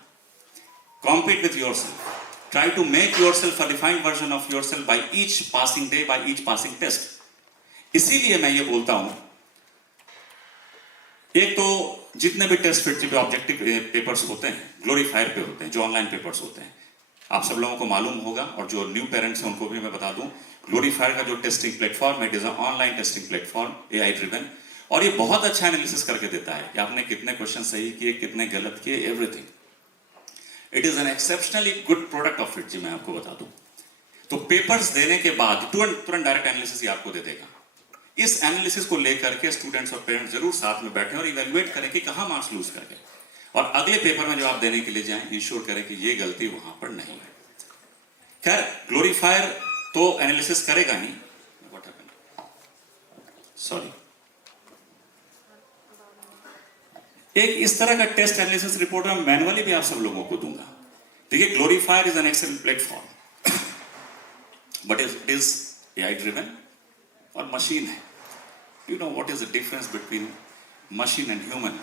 Compete with yourself. Try to make yourself a refined version of yourself by each passing day, by each passing test. इसीलिए मैं ये बोलता हूं, एक तो जितने भी टेस्ट FIITJEE पे ऑब्जेक्टिव पेपर्स होते हैं, ग्लोरीफायर पे होते हैं, जो ऑनलाइन पेपर्स होते हैं, आप सब लोगों को मालूम होगा, और जो न्यू पेरेंट्स हैं उनको भी मैं बता दूं, ग्लोरीफायर का जो टेस्टिंग प्लेटफॉर्म है, it is online testing platform, AI driven, और ये बहुत अच्छा एनालिसिस करके देता है कि आपने कितने क्वेश्चन सही किए, कितने गलत किए, everything. It is an exceptionally good product of FIITJEE, मैं आपको बता दूं. तो पेपर्स देने के बाद तुरंत डायरेक्ट एनालिसिस आपको दे देगा. इस एनालिसिस को लेकर के स्टूडेंट्स और पेरेंट्स जरूर साथ में बैठे और इवेल्युएट करें कि कहां मार्क्स लूज कर गए, और अगले पेपर में जो आप देने के लिए जाएं, इंश्योर करें कि ये गलती वहां पर नहीं है. खैर, ग्लोरीफायर तो एनालिसिस करेगा ही. What happened, sorry. एक इस तरह का टेस्ट एनालिसिस रिपोर्ट मैं मैनुअली भी आप सब लोगों को दूंगा. देखिए, glorifier is an excellent platform, but it is AI driven और मशीन है. You know what is the difference between machine and human.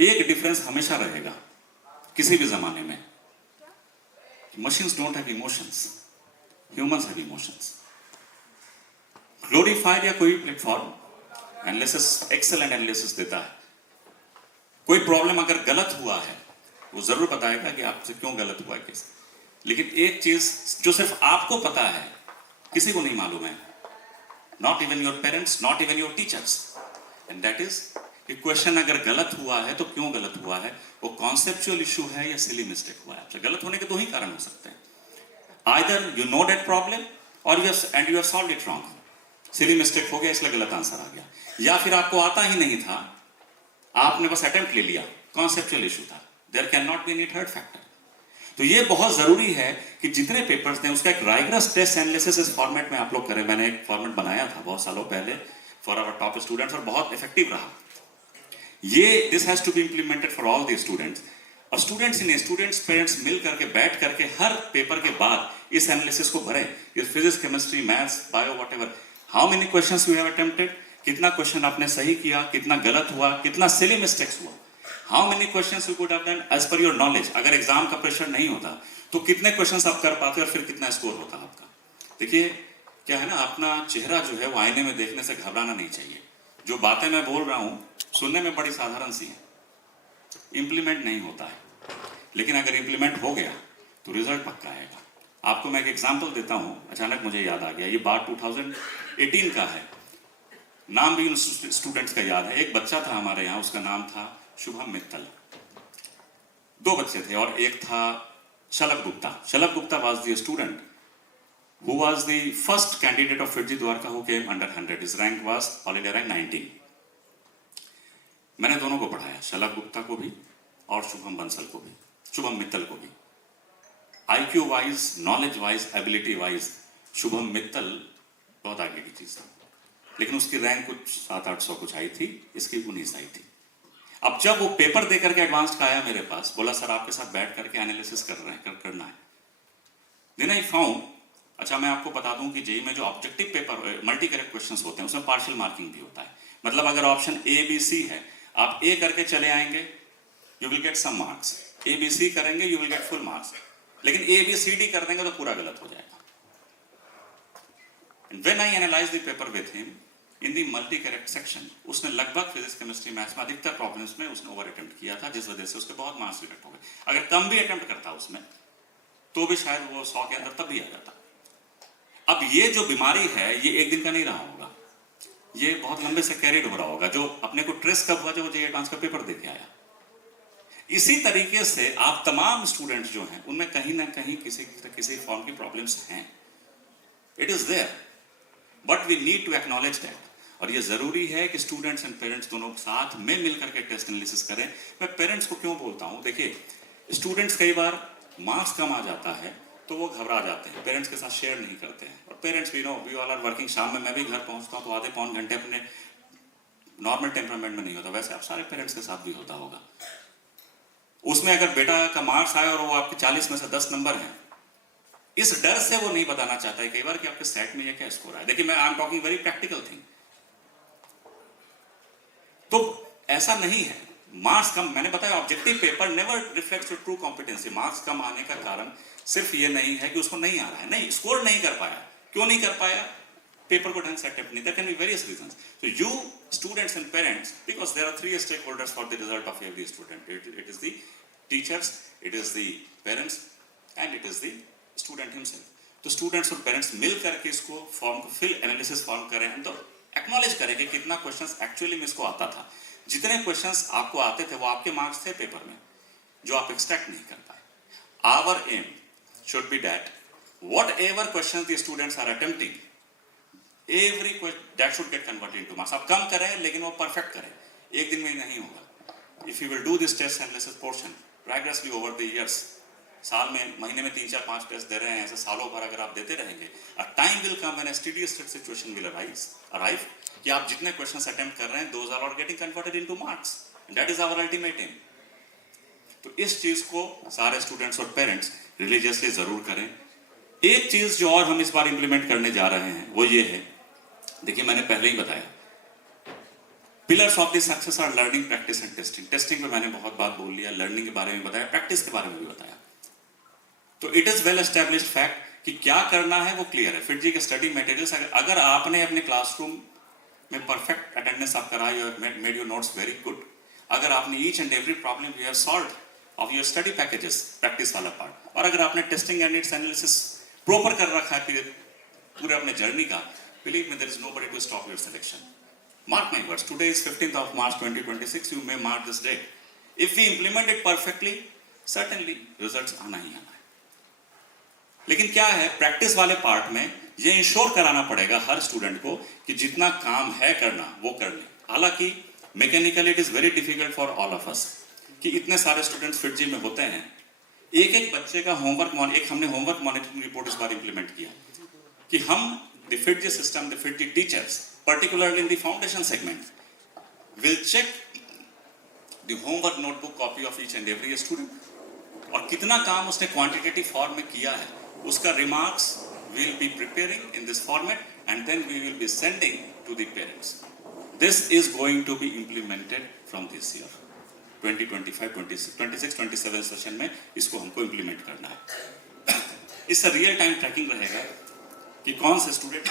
एक डिफरेंस हमेशा रहेगा किसी भी जमाने में, machines don't have emotions, humans have emotions. Glorifier या कोई प्लेटफॉर्म एनालिसिस, एक्सेलेंट एनालिसिस देता है. कोई प्रॉब्लम अगर गलत हुआ है, वो जरूर बताएगा कि आपसे क्यों गलत हुआ है केस. लेकिन एक चीज जो सिर्फ आपको पता है, किसी को नहीं मालूम है, not even your parents, not even your teachers, and that is कि क्वेश्चन अगर गलत हुआ है तो क्यों गलत हुआ है. वो कॉन्सेप्चुअल इशू है या सिली मिस्टेक हुआ है. आपसे गलत होने के दो ही कारण हो सकते हैं. Either you know that problem और you have solved it wrong. Silly mistake हो गया इसलिए गलत आंसर आ गया, या फिर आपको आता ही नहीं था, आपने बस अटेम्प्ट ले लिया, कॉन्सेप्चुअल इशू था. There can not be any third factor. तो ये बहुत जरूरी है कि जितने पेपर्स दें उसका एक राइगरस टेस्ट एनालिसिस इस फॉर्मेट में आप लोग करें. मैंने एक फॉर्मेट बनाया था बहुत सालों पहले फॉर आवर टॉप स्टूडेंट्स और बहुत इफेक्टिव रहा. ये this has to be implemented for all the students. और स्टूडेंट्स पेरेंट्स मिल करके बैठ करके हर पेपर के बाद इस एनालिसिस को भरें. ये physics, chemistry, maths, bio, whatever, how many questions you have attempted, कितना क्वेश्चन आपने सही किया, कितना गलत हुआ, कितना सिली मिस्टेक्स हुआ, how many questions you could have done as per your knowledge. अगर एग्जाम का प्रेशर नहीं होता तो कितने क्वेश्चंस आप कर पाते और फिर कितना स्कोर होता आपका. देखिए क्या है ना, अपना चेहरा जो है वो आईने में देखने से घबराना नहीं चाहिए. जो बातें मैं बोल रहा हूं सुनने में बड़ी साधारण सी है, इंप्लीमेंट नहीं होता है, लेकिन अगर इंप्लीमेंट हो गया तो रिजल्ट पक्का आएगा. आपको मैं एक एग्जाम्पल देता हूं, अचानक मुझे याद आ गया. ये बात 2018 का है. नाम भी उन स्टूडेंट्स का याद है. एक बच्चा था हमारे यहाँ, उसका नाम था शुभम मित्तल. दो बच्चे थे और एक था शलभ गुप्ता. शलभ Gupta was the student who was the first candidate of FIITJEE Dwarka who came under 100. His rank was all India rank 19. मैंने दोनों को पढ़ाया, शलभ गुप्ता को भी और शुभम बंसल को भी, शुभम मित्तल को भी। IQ wise, knowledge wise, ability wise Shubham Mittal बहुत आगे की चीज था, लेकिन उसकी रैंक कुछ 700-800 कुछ आई थी, इसकी 19 आई थी। अब जब वो पेपर दे करके एडवांस्ड का आया मेरे पास, बोला सर आपके साथ बैठ करके एनालिसिस कर रहे हैं, करना है। देन आई फाउंड, अच्छा मैं आपको बता दूं कि जेईई में जो objective paper multi correct questions होते हैं उसमें पार्शियल मार्किंग भी होता है। मतलब अगर ऑप्शन ABC है, आप A करके चले आएंगे, you will get some marks. ABC करेंगे, you will get full marks. लेकिन ABCD कर देंगे तो पूरा गलत हो जाएगा। And when I analyse the paper with him in the multi correct section, उसने लगभग फिजिक्स, केमिस्ट्री, मैथ्स में अधिकतर प्रॉब्लम्स में उसने ओवर अटेम्प्ट किया था, जिस वजह से उसके बहुत मार्क्स रिजेक्ट हो गए। अगर कम भी अटेम्प्ट करता उसमें तो भी शायद वो 100 के अंदर तब भी आ जाता। अब ये जो बीमारी है ये एक दिन का नहीं रहा होगा, ये बहुत लंबे से कैरिड हो रहा होगा। जो अपने को ट्रेस कब हुआ, जब जेईई एडवांस का पेपर देके आया। इसी तरीके से आप तमाम स्टूडेंट्स जो हैं उनमें कहीं ना कहीं किसी फॉर्म की प्रॉब्लम्स हैं। It is there, but we need to acknowledge that. और ये जरूरी है कि स्टूडेंट्स एंड पेरेंट्स दोनों साथ में मिलकर के टेस्ट एनालिसिस करें। मैं पेरेंट्स को क्यों बोलता हूं, देखिए स्टूडेंट्स कई बार मार्क्स कम आ जाता है तो वो घबरा जाते हैं, पेरेंट्स के साथ शेयर नहीं करते हैं। और पेरेंट्स भी no, we all are working, शाम में मैं भी घर पहुंचता हूं तो आधे पौन घंटे अपने नॉर्मल टेम्परामेंट में नहीं होता, वैसे आप सारे पेरेंट्स के साथ भी होता होगा। उसमें अगर बेटा का मार्क्स आया और वो आपके 40 में से 10 नंबर हैं, इस डर से वो नहीं बताना चाहता है कई बार कि आपके सेट में ये क्या स्कोर है। देखिए मैं I am talking very practical thing. तो ऐसा नहीं है, मार्क्स कम, मैंने बताया objective paper never reflects your true competency. Marks कम आने का कारण सिर्फ ये नहीं है कि उसको नहीं आ रहा है, नहीं, स्कोर नहीं कर पाया। क्यों नहीं कर पाया? पेपर को ढंग से अटेम्प्ट नहीं। There can be various reasons. So you students and parents, because there are 3 stake holders for the result of every student, it is the teachers, it is the parents and it is the student himself. तो students और parents मिल करके इसको form को fill analysis form करें, तो acknowledge करें कि कितना क्वेश्चंस एक्चुअली में इसको आता था। जितने क्वेश्चंस आपको आते थे वो आपके मार्क्स थे पेपर में, जो आप एक्सट्रैक्ट नहीं कर पाए। Our aim should be that whatever questions the students are attempting, every question that should get converted into marks. आप कम करें लेकिन वो परफेक्ट करें, एक दिन में नहीं होगा। If you will do this test analysis portion rigorously over the years, साल में, महीने में 3, 4, 5 टेस्ट दे रहे हैं, ऐसे सालों भर अगर आप देते रहेंगे, a time will come when a steady state situation will arrive कि आप जितने क्वेश्चंस अटेम्प्ट कर रहे हैं those are all getting converted into marks, and that is our ultimate aim. तो इस चीज को सारे स्टूडेंट्स और पेरेंट्स रिलीजियसली जरूर करें। एक चीज जो और हम इस बार इंप्लीमेंट करने जा रहे हैं वो ये है, देखिए मैंने पहले ही बताया, pillars of the success are learning, practice and testing. Testing पे मैंने बहुत बात बोल लिया, लर्निंग के बारे में बताया, प्रैक्टिस के बारे में भी बताया। तो it is well established fact कि क्या करना है वो क्लियर है। फिट जी के स्टडी मटेरियल्स, अगर आपने अपने क्लासरूम में परफेक्ट अटेंडेंस आप कराई और made your notes very good, अगर आपने each and every problem you have solved of your study packages, practice वाला पार्ट, और अगर आपने testing and it's analysis proper कर रखा है पूरे अपने जर्नी का, believe me, there is nobody to stop your selection. Mark my words, today is 15th of March 2026, you may mark this date. If we implement it perfectly, certainly results आना ही आना है। लेकिन क्या है, प्रैक्टिस वाले part में ये ensure कराना पड़ेगा हर स्टूडेंट को कि जितना काम है करना वो कर ले। हालांकि mechanically it is very difficult for all of us कि इतने सारे स्टूडेंट्स फिट जी में होते हैं, एक एक बच्चे का होमवर्क, एक हमने होमवर्क मॉनिटरिंग रिपोर्ट इस बार इंप्लीमेंट किया कि हम the FIITJEE system, the FIITJEE teachers, particularly in the foundation segment, will check the homework notebook copy of each and every student, और कितना काम उसने क्वांटिटेटिव फॉर्म में किया है उसका remarks will be preparing in this format and then we will be sending to the parents. This is going to be implemented from this year 2025-26-27 session में इसको हमको इंप्लीमेंट करना है। इससे रियल टाइम ट्रैकिंग रहेगा कि कौन से स्टूडेंट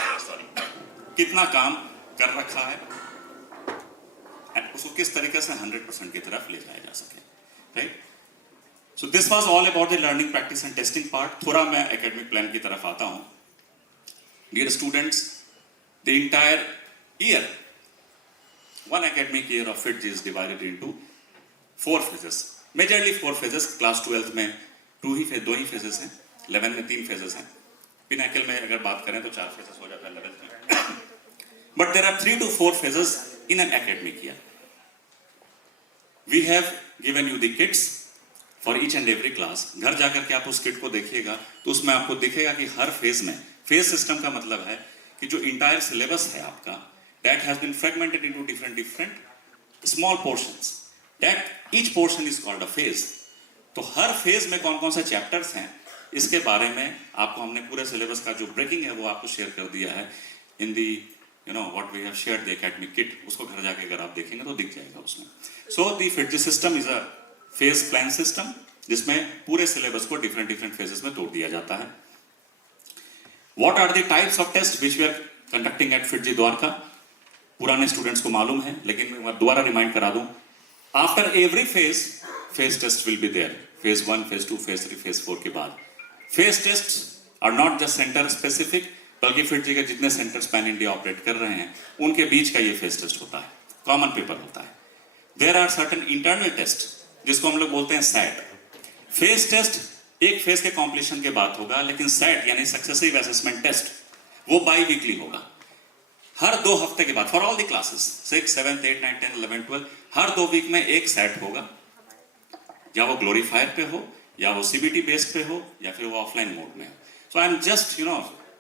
कितना काम कर रखा है और उसको किस तरीके से 100% की तरफ ले जाया जा सके, right. So this was all about the learning, practice and testing part. थोड़ा मैं एकेडमिक प्लान की तरफ आता हूं। Dear students, the entire year, one academic year of FITG is divided into 4 phases, majorly 4 phases. Class 12th में 2 ही phases हैं, 11 में 3 phases हैं, पिनाकल में अगर बात करें तो 4 phases हो जाता है 11th में। But there are 3 to 4 phases in an academic year. We have given you the kits for each and every class. घर जाकर के आप उस किट को देखिएगा तो उसमें आपको दिखेगा कि हर फेज में, फेज सिस्टम का मतलब है कि जो इंटायर सिलेबस है आपका, that has been fragmented into different small portions, that each portion is called a phase. तो हर फेज में कौन कौन से चैप्टर्स हैं इसके बारे में आपको हमने पूरे सिलेबस का जो ब्रेकिंग है वो आपको शेयर कर दिया है in the what we have shared the academic kit. उसको घर जाके अगर आप देखेंगे तो दिख जाएगा उसमें. So the FITGI system is a phase plan system जिसमें पूरे सिलेबस को डिफरेंट फेजेस में तोड़ दिया जाता है. What are the types of test which we are conducting at FITGI Dwarka? पुराने स्टूडेंट्स को मालूम है लेकिन मैं दोबारा रिमाइंड करा दूं. After every phase test will be there. Phase 1, phase 2, phase 3, phase 4 के बाद phase test are not just centre specific, बल्कि FITGI के जितने सेंटर्स पैन इंडिया ऑपरेट कर रहे हैं उनके बीच का ये फेज टेस्ट होता है, कॉमन पेपर होता है. There are certain internal test जिसको हम लोग बोलते हैं सैट. फेज टेस्ट एक फेज के कॉम्प्लीशन के बाद होगा, लेकिन सैट यानी सक्सेसिव असेसमेंट टेस्ट वो बाई वीकली होगा, हर 2 हफ्ते के बाद फॉर ऑल द क्लासेस 6, 7, 8, 9, 10, 11, 12. हर 2 वीक में एक सेट होगा, या वो ग्लोरीफायर पे हो या वो CBT बेस्ड पे हो या फिर वो ऑफलाइन मोड में हो. So I am just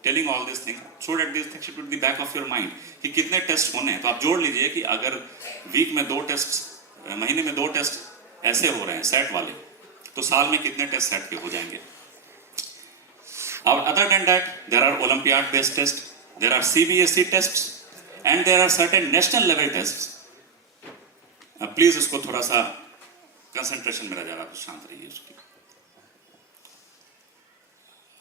telling all this thing so that this thing should be the back of your mind कि कितने टेस्ट होने हैं. तो आप जोड़ लीजिए कि अगर वीक में 2 टेस्ट, महीने में 2 टेस्ट ऐसे हो रहे हैं सेट वाले, तो साल में कितने टेस्ट सेट के हो जाएंगे. और other than that there are olympiad based test, there are CBSE test and there are certain national level test. Please उसको थोड़ा सा कंसंट्रेशन मेरा ज़्यादा शांत रहिए उसकी.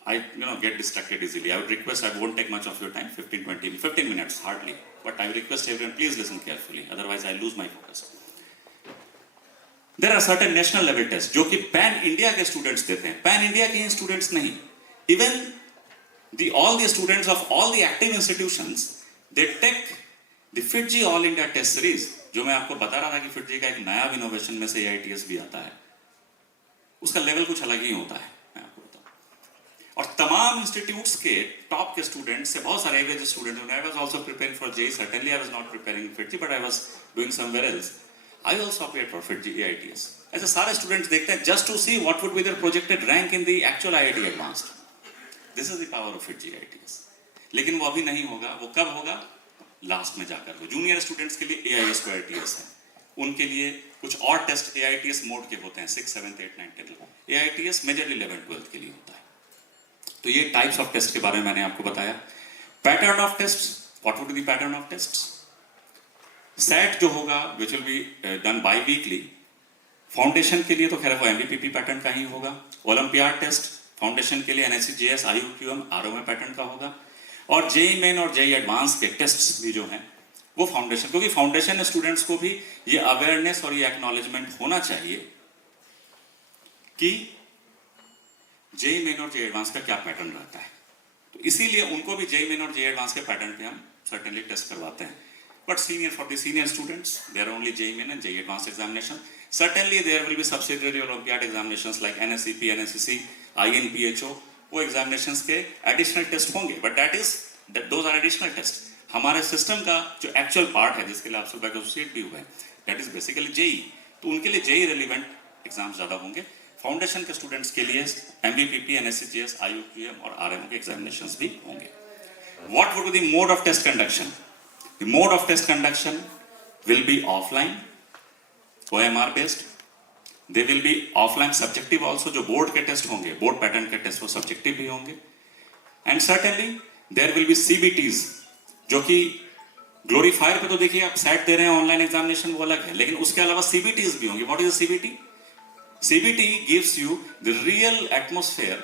I get distracted easily. I would request, I won't take much of your time, 15 minutes hardly. But I will request everyone, please listen carefully. Otherwise, I lose my focus. There are certain national level tests जो कि pan India के students देते हैं. Pan India के students नहीं. Even all the students of all the active institutions, they take the FITGI All India Test Series. जो मैं आपको बता रहा था कि FITGI का एक नया इनोवेशन में से AITS भी आता है. उसका लेवल कुछ अलग ही होता है. और तमाम इंस्टीट्यूट्स के टॉप के स्टूडेंट्स से बहुत सारे एवरेज स्टूडेंट्स होंगे. I was also preparing for JEE. Certainly I was not preparing FITGI, but I was doing somewhere else. I also appeared for FITGI AITS. ऐसे सारे स्टूडेंट्स देखते हैं just to see what would be their projected rank in the actual IIT advanced. This is the power of FITGI AITS. लेकिन वो अभी नहीं होगा. वो कब होगा? लास्ट में जाकर हो. जूनियर स्टूडेंट्स के लिए AIS को AITS है, उनके लिए कुछ और टेस्ट AITS मोड के होते हैं 6, 7, 8, 9, 10. AITS मेजरली 11, 12 के लिए होता है. तो ये टाइप्स ऑफ टेस्ट के बारे में मैंने आपको बताया. Pattern of test, what would be the pattern of test? Set जो होगा which will be done bi weekly. Foundation के लिए तो खैर वो MBPP पैटर्न का ही होगा. ओलंपियाड टेस्ट फाउंडेशन के लिए NSE JS IUQM ROM pattern का होगा. और JEE मेन और JEE एडवांस के टेस्ट भी जो हैं वो फाउंडेशन, क्योंकि फाउंडेशन स्टूडेंट्स को भी ये अवेयरनेस और ये एक्नॉलेजमेंट होना चाहिए कि JEE मेन और JEE एडवांस का क्या पैटर्न रहता है. तो इसीलिए उनको भी JEE मेन और JEE एडवांस के पैटर्न पे हम सर्टेनली टेस्ट करवाते हैं. But for the senior students there are only JEE main and JEE advance examination. Certainly there will be subsidiary olympiad examinations like NSEP, NSCC, INPHO. वो examinations के additional test होंगे, but those are additional test. हमारे system का जो actual part है जिसके लिए आप सब एसोसिएट भी हुए हैं, दैट इज बेसिकली JEE. तो उनके लिए JEE रिलेवेंट एग्जाम्स ज़्यादा होंगे. फाउंडेशन के स्टूडेंट्स के लिए MBPP, NSE JS, IUQM और RMO के एग्जामिनेशंस भी होंगे. What would be the mode of test conduction? The mode of test conduction will be offline, OMR based. They will be offline subjective also. जो board के test होंगे, board pattern के test वो subjective भी होंगे. And certainly there will be CBTs जो कि ग्लोरीफायर पे तो देखिए आप सेट दे रहे हैं, ऑनलाइन एग्जामिनेशन वो अलग है, लेकिन उसके अलावा CBTs भी होंगे. What is a CBT? CBT gives you the real atmosphere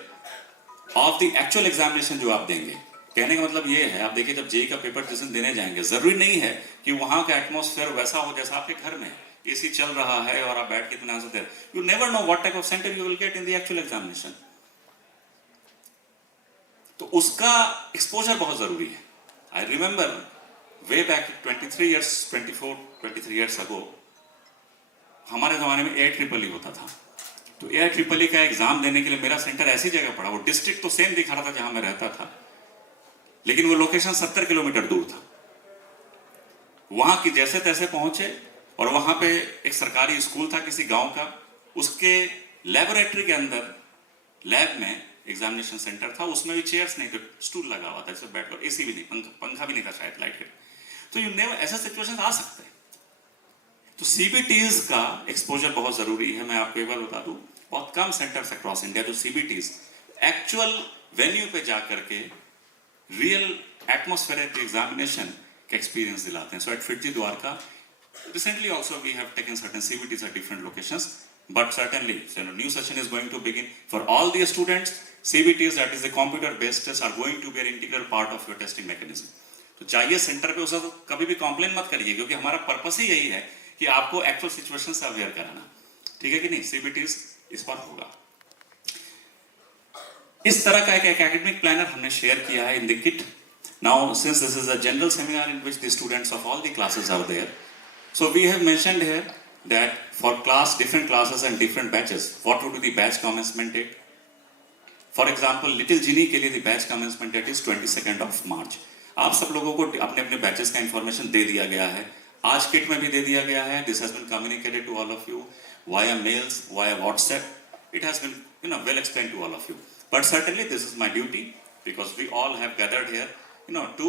of the actual examination जो आप देंगे. कहने का मतलब ये है, आप देखिए जब JEE का पेपर जिस दिन देने जाएंगे, जरूरी नहीं है कि वहां का एटमोस्फेयर वैसा हो जैसा आपके घर में AC चल रहा है और आप बैठ के इतना आंसर दे रहे. You never know what type of center you will get in the actual examination. तो उसका एक्सपोजर बहुत जरूरी है. I remember way back 23 years ago, हमारे जमाने में AIEEE होता था. तो AIEEE का एग्जाम देने के लिए मेरा सेंटर ऐसी जगह पड़ा, वो डिस्ट्रिक्ट तो सेम दिखा रहा था जहां मैं रहता था, लेकिन वो लोकेशन 70 किलोमीटर दूर था. वहां की जैसे तैसे पहुंचे, और वहाँ पे एक सरकारी स्कूल था किसी गांव का, उसके लेबोरेटरी के अंदर लैब में एग्जामिनेशन सेंटर था, उसमें भी चेयर्स नहीं थे, स्टूल लगा हुआ था, इसमें बैठकर, एसी भी नहीं, पंखा भी नहीं था शायद, लाइट हिट। तो यू नेवर, ऐसा सिचुएशन आ सकते हैं। तो सीबीटीज का एक्सपोजर बहुत जरूरी है। मैं आपको एक बार बता दूं, बहुत कम सेंटर्स अक्रॉस इंडिया जो सीबीटीज एक्चुअल वेन्यू पे जाकर के रियल एटमॉस्फेरिक एग्जामिनेशन का एक्सपीरियंस दिलाते हैं। सो eight FIITJEE Dwarka recently also we have taken certain CBTs at different locations, but certainly so new session is going to begin for all the students. CBTs, that is the computer based tests, are going to be an integral part of your testing mechanism. तो चाहिए centre पे उसका कभी भी complain मत करिए, क्योंकि हमारा पर्पस ही यही है कि आपको एक्चुअल सिचुएशन से अवेयर कराना, ठीक है कि नहीं। सीबीटीज इस पर होगा। इस तरह का एक एकेडमिक प्लानर हमने शेयर किया है in the kit. Now since this is a general seminar in which the students of all the classes are there, so we have mentioned here that for different classes and different batches, what would be the batch commencement date? For example, Little Genie के लिए the batch commencement date is 22nd of March. आप सब लोगों को अपने अपने batches का information दे दिया गया है, आज किट में भी दे दिया गया है। This has been communicated to all of you via mails, via WhatsApp. It has been well explained to all of you. But certainly this is my duty, because we all have gathered here to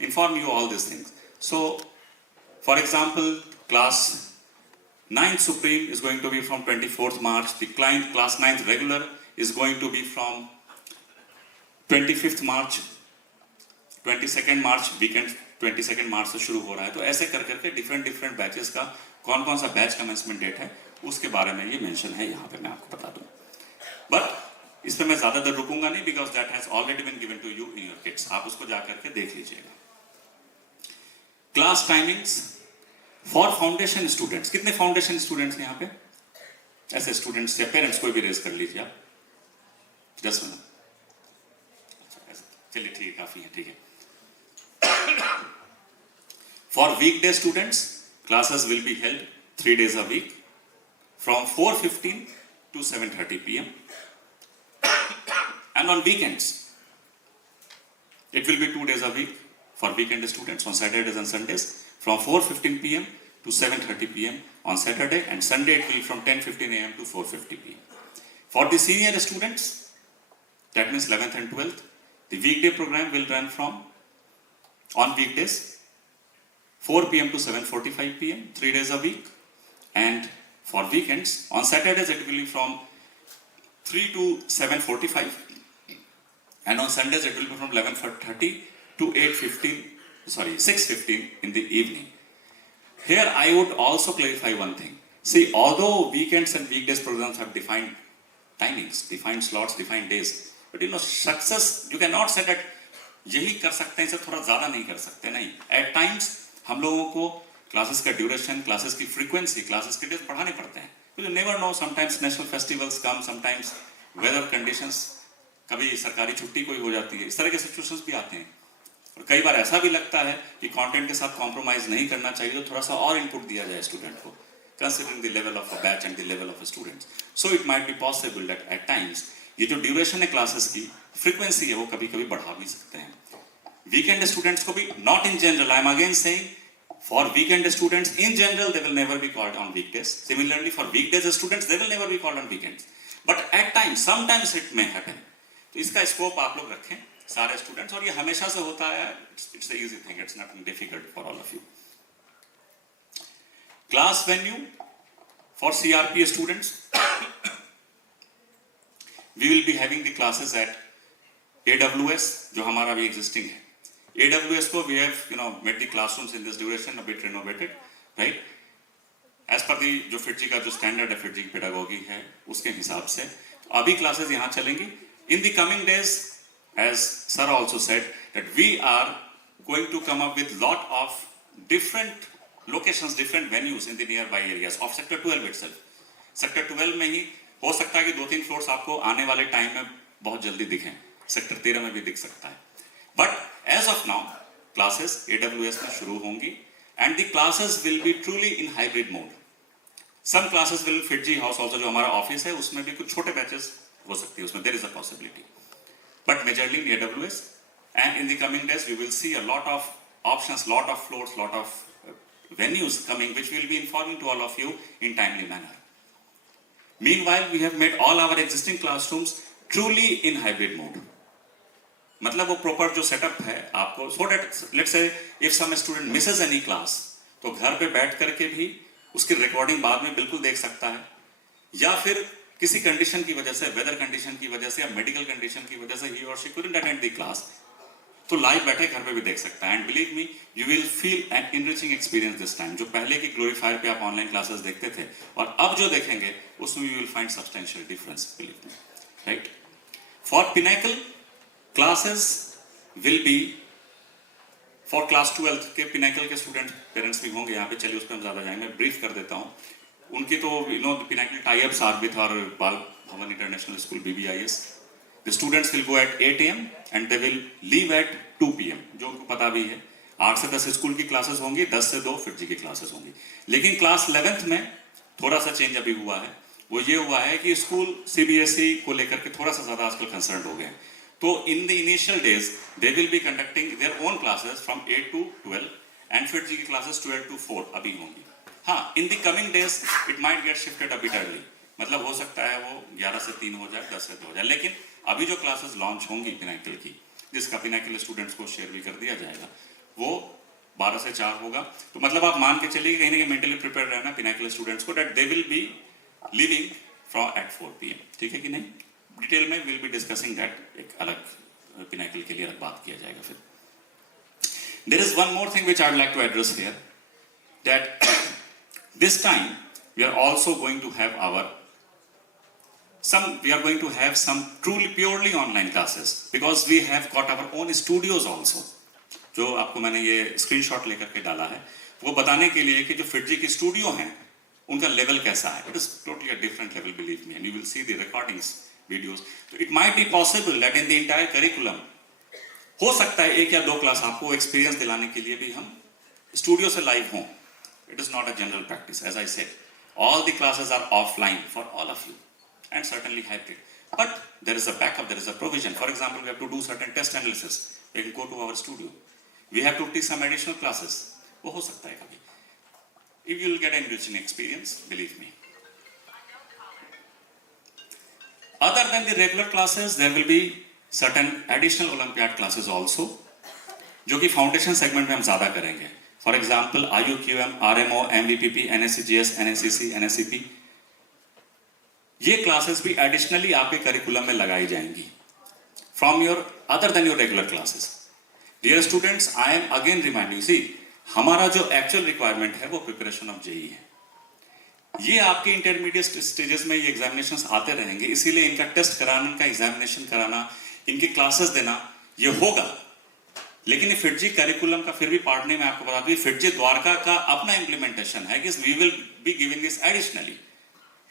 inform you all these things. So for example, class 9th Supreme is going to be from 24th March. The class 9th regular is going to be from 25th March. 22nd March weekend 22nd March से शुरू हो रहा है। तो ऐसे कर करके different batches का कौन कौन सा बैच कमेंसमेंट डेट है उसके बारे में ये मेंशन है यहाँ पे, मैं आपको बता दूँ। बट इस पे मैं ज्यादा देर रुकूंगा नहीं, because that has already been given to you in your kits. आप उसको जा करके देख लीजिएगा। Class timings for foundation students. कितने फाउंडेशन स्टूडेंट्स यहाँ पे? ऐसे स्टूडेंट्स या पेरेंट्स कोई भी रेज कर लीजिए आप। 10 मिनट, चलिए ठीक है, काफी है, ठीक है। For weekday students, classes will be held 3 days a week from 4:15 to 7:30 p.m. and on weekends it will be 2 days a week for weekend students on Saturdays and Sundays from 4:15 p.m. to 7:30 p.m. on Saturday, and Sunday it will be from 10:15 a.m. to 4:50 p.m. For the senior students, that means 11th and 12th, the weekday program will run from on weekdays 4 p.m. to 7:45 p.m. 3 days a week, and for weekends on Saturdays it will be from 3 to 7:45, and on Sundays it will be from 11:30 to 6:15 in the evening. Here I would also clarify one thing. See, although weekends and weekdays programs have defined timings, defined slots, defined days, but success you cannot say that यही कर सकते हैं, इससे थोड़ा ज्यादा नहीं कर सकते, नहीं। At times हम लोगों को क्लासेस का ड्यूरेशन, क्लासेस की फ्रीक्वेंसी, क्लासेस के डेज बढ़ाने पड़ते हैं। You never know, sometimes national festivals come, sometimes weather conditions, कभी सरकारी छुट्टी कोई हो जाती है, इस तरह के सिचुएशंस भी आते हैं। और कई बार ऐसा भी लगता है कि कंटेंट के साथ कॉम्प्रोमाइज नहीं करना चाहिए, तो थोड़ा सा और इनपुट दिया जाए स्टूडेंट को, considering the level of a batch and the level of a students. So it might be possible that at times ये जो ड्यूरेशन है क्लासेस की, फ्रीक्वेंसी है, वो कभी कभी बढ़ा भी सकते हैं। वीकेंड स्टूडेंट्स को भी, not in general, I am again saying, for weekend students in general they will never be called on weekdays. Similarly for weekdays students they will never be called on weekends, but at times sometimes it may happen. तो इसका scope आप लोग रखें सारे students, और ये हमेशा से होता है। It's a easy thing, it's not difficult for all of you. Class venue for CRP students, we will be having the classes at AWS, जो हमारा भी existing है। AWS को we have made the classrooms in this duration a bit renovated, right? As per the जो FIITJEE का जो standard है, FIITJEE pedagogy है, उसके हिसाब से तो अभी classes यहाँ चलेंगी। In the coming days, as sir also said, that we are going to come up with lot of different locations, different venues in the nearby areas of Sector 12 itself. Sector 12 में ही हो सकता है कि 2-3 floors आपको आने वाले time में बहुत जल्दी दिखें, Sector 13 में भी दिख सकता है। But as of now, classes AWS में शुरू होंगी, and the classes will be truly in hybrid mode. Some classes will FIITJEE House also, जो हमारा ऑफिस है, उसमें भी कुछ छोटे बैचेस हो सकती है, उसमें there is a possibility. But majorly in AWS, and in the coming days we will see a lot of options, lot of floors, lot of venues coming which will be informing to all of you in timely manner. Meanwhile, we have made all our existing classrooms truly in hybrid mode. मतलब वो proper जो setup है आपको, so that let's say if some student misses any class, तो घर पे बैठ करके भी उसकी recording बाद में बिल्कुल देख सकता है, या फिर किसी कंडीशन की वजह से, वेदर कंडीशन की वजह से या मेडिकल कंडीशन की वजह से he or she couldn't attend the class, तो लाइव बैठे घर पे भी देख सकता है. And believe me, you will feel an enriching experience this time. जो पहले की ग्लोरीफायर पे आप ऑनलाइन क्लासेस देखते थे और अब जो देखेंगे उसमें you will find substantial difference, believe me, right. For pinnacle classes will be for class 12 के पिनेकल के स्टूडेंट पेरेंट्स भी होंगे यहाँ पे. चलिए उस पर हम ज्यादा जाएंगे, मैं ब्रीफ कर देता हूँ. उनकी तो यू नो पिनेकल टाइप्स आरबिथ और बाल भवन international school BBIS. The students will go at 8 AM and they will leave at 2 PM. जो उनको पता भी है 8 से 10 स्कूल की क्लासेस होंगी, 10 से 2 फिटजी की क्लासेस होंगी. लेकिन क्लास 11th में थोड़ा सा चेंज अभी हुआ है. वो ये हुआ है कि स्कूल CBSE को लेकर के थोड़ा सा ज्यादा आजकल कंसर्न हो गए हैं. तो in the initial days they will be conducting their own classes from 8 to 12 and FIITJEE की क्लासेस 12 to 4 अभी होंगी. हाँ, in the coming days it might get shifted a bit early. मतलब हो सकता है वो 11 से 3 हो जाए, 10 से 2 हो जाए. लेकिन अभी जो क्लासेस लॉन्च होंगी पिनेकल की, जिसका पिनेकल स्टूडेंट्स को शेयर भी कर दिया जाएगा, वो 12 से 4 होगा. तो मतलब आप मान के चलिए कहीं ना कहीं मेंटली प्रिपेयर रहना पिनेकल स्टूडेंट्स को that they will be living from at 4 PM. ठीक है कि नहीं? डिटेल में विल बी डिस्कसिंग दैट, एक अलग पिनेकल के लिए अलग बात किया जाएगा. फिर there is one more thing which I would like to address here, that this time we are also going to have our we are going to have some truly purely online classes because we have got our own studios also. जो आपको मैंने ये screenshot लेकर के डाला है वो बताने के लिए कि जो फिटजी की स्टूडियो हैं उनका लेवल कैसा है. It is totally a different level, believe me, and you will see the recordings videos. तो it might be possible that in the entire curriculum हो सकता है 1 या 2 क्लास आपको एक्सपीरियंस दिलाने के लिए भी हम स्टूडियो से लाइव हों. It is not a general practice. As I said, all the classes are offline for all of you and certainly hybrid, but there is a backup, there is a provision. For example, we have to do certain test analysis, we can go to our studio. We have to teach some additional classes. वो हो सकता है कभी. If you will get an enriching experience, believe me. Other than the regular classes, there will be certain additional Olympiad classes also, जो कि foundation segment में हम ज्यादा करेंगे. For example, IUQM, RMO, MVPP, NSCGS, NSCC, NSCP. ये classes भी additionally आपके curriculum में लगाई जाएंगी from your other than your regular classes. Dear students, I am again reminding, see हमारा जो एक्चुअल रिक्वायरमेंट है वो प्रिपरेशन ऑफ जेई है. ये आपके इंटरमीडिएट स्टेजेस में ये एग्जामिनेशंस आते रहेंगे, इसीलिए इनका टेस्ट कराना, इनका एग्जामिनेशन कराना, इनकी क्लासेस देना ये होगा. लेकिन ये फिटजी करिकुलम का फिर भी पार्ट नहीं, मैं आपको बता दूं, फिटजी द्वारका का अपना इंप्लीमेंटेशन है कि we will be giving this additionally,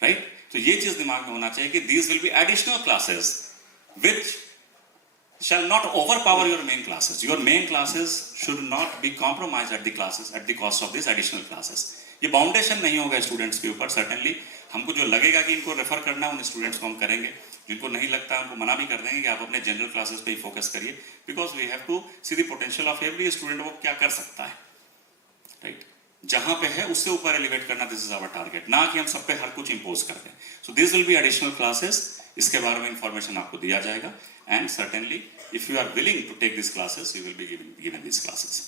right. तो ये चीज दिमाग में होना चाहिए कि these will be additional classes which shall not overpower your main classes. Your main classes should not be compromised at the classes at the cost of these additional classes. ये बाउंडेशन नहीं होगा स्टूडेंट्स के ऊपर. सर्टेनली हमको जो लगेगा कि इनको रेफर करना है उन स्टूडेंट्स को हम करेंगे, जिनको नहीं लगता उनको मना भी कर देंगे कि आप अपने जनरल क्लासेस पे ही फोकस करिए, because we have to see the potential of every student, वो क्या कर सकता है, राइट. जहां पे है उससे ऊपर एलिवेट करना, दिस इज आवर टारगेट, ना कि हम सब पे हर कुछ इंपोज कर दें. So this will be additional classes, इसके बारे में इंफॉर्मेशन आपको दिया जाएगा. And certainly if you are willing to take this classes, you will be given this classes.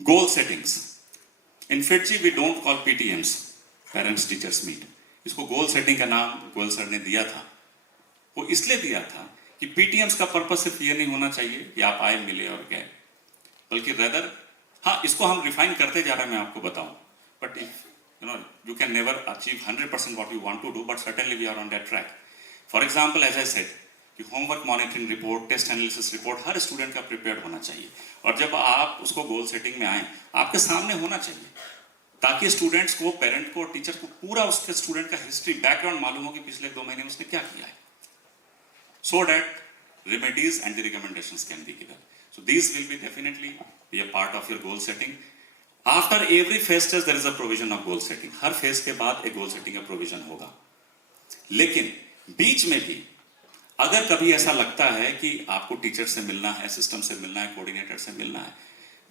Goal settings in FIITJE we don't call PTMs, parents teachers meet. इसको goal setting का नाम Goyal sir ने दिया था. वो इसलिए दिया था कि PTMs का पर्पस सिर्फ ये नहीं होना चाहिए कि आप आए मिले और गए, बल्कि रेदर, हाँ इसको हम रिफाइन करते जा रहे हैं, मैं आपको बताऊं. But if you know you can never achieve 100% what you want to do, but certainly we are on that track. For example, as I said कि homework monitoring report, test analysis report हर student का prepared होना चाहिए. और जब आप उसको goal setting में आए, आपके सामने होना चाहिए, ताकि स्टूडेंट्स को, पेरेंट को, टीचर को पूरा उसके स्टूडेंट का हिस्ट्री, बैकग्राउंड मालूम हो कि पिछले 2 महीने में उसने क्या किया है, so that remedies and the recommendations can be given. So these will be definitely be a part of your goal setting. After every phase test there is a provision of goal setting. Her phase के बाद एक goal setting का provision होगा. लेकिन बीच में भी अगर कभी ऐसा लगता है कि आपको टीचर से मिलना है, सिस्टम से मिलना है, कोऑर्डिनेटर से मिलना है,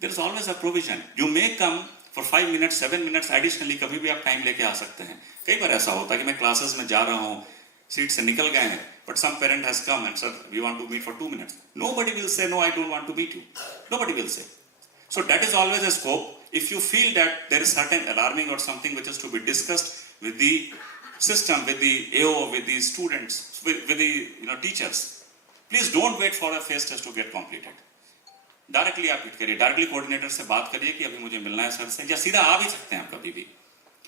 There is always a provision. You may come for 5 minutes, 7 minutes additionally, कभी भी आप टाइम लेके आ सकते हैं. कई बार ऐसा होता है कि मैं क्लासेस में जा रहा हूँ, सीट से निकल गए हैं, but some parent has come and said, we want to meet for 2 minutes. Nobody will say, no, I don't want to meet you. Nobody will say. So that is always a scope. If you feel that there is certain alarming or something which is to be discussed with the system, with the AO, with the students, with the teachers, please don't wait for a phase test to get completed. Directly आप hit करिए, directly coordinator से बात करिए कि अभी मुझे मिलना है सर से, या सीधा आ भी सकते हैं आप कभी भी,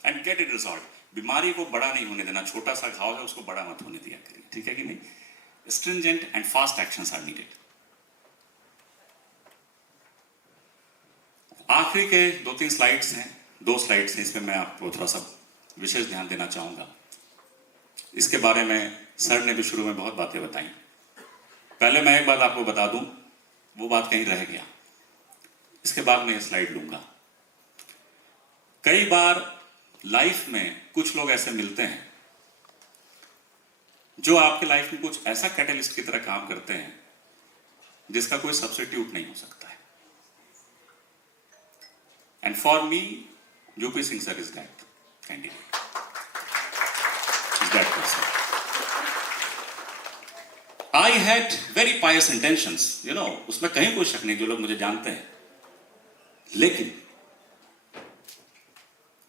एंड गेट इट रिजॉल्व. बीमारी को बड़ा नहीं होने देना, छोटा सा घाव है उसको बड़ा मत होने दिया करिए, ठीक है कि नहीं. Stringent and fast actions are needed. आखिरी के 2-3 स्लाइड्स हैं, 2 स्लाइड्स हैं, इसमें मैं आपको थोड़ा सा विशेष ध्यान देना चाहूंगा. इसके बारे में सर ने भी शुरू में बहुत बातें बताई. पहले मैं एक बात आपको बता दूं, वो बात कहीं रह गया, इसके बाद मैं ये स्लाइड लूंगा. कई बार लाइफ में कुछ लोग ऐसे मिलते हैं जो आपके लाइफ में कुछ ऐसा कैटलिस्ट की तरह काम करते हैं जिसका कोई सब्स्टिट्यूट नहीं हो सकता है. And for me UP Singh sir is that candidate, is that person. I had very pious intentions, उसमें कहीं कोई शक नहीं, जो लोग मुझे जानते हैं. लेकिन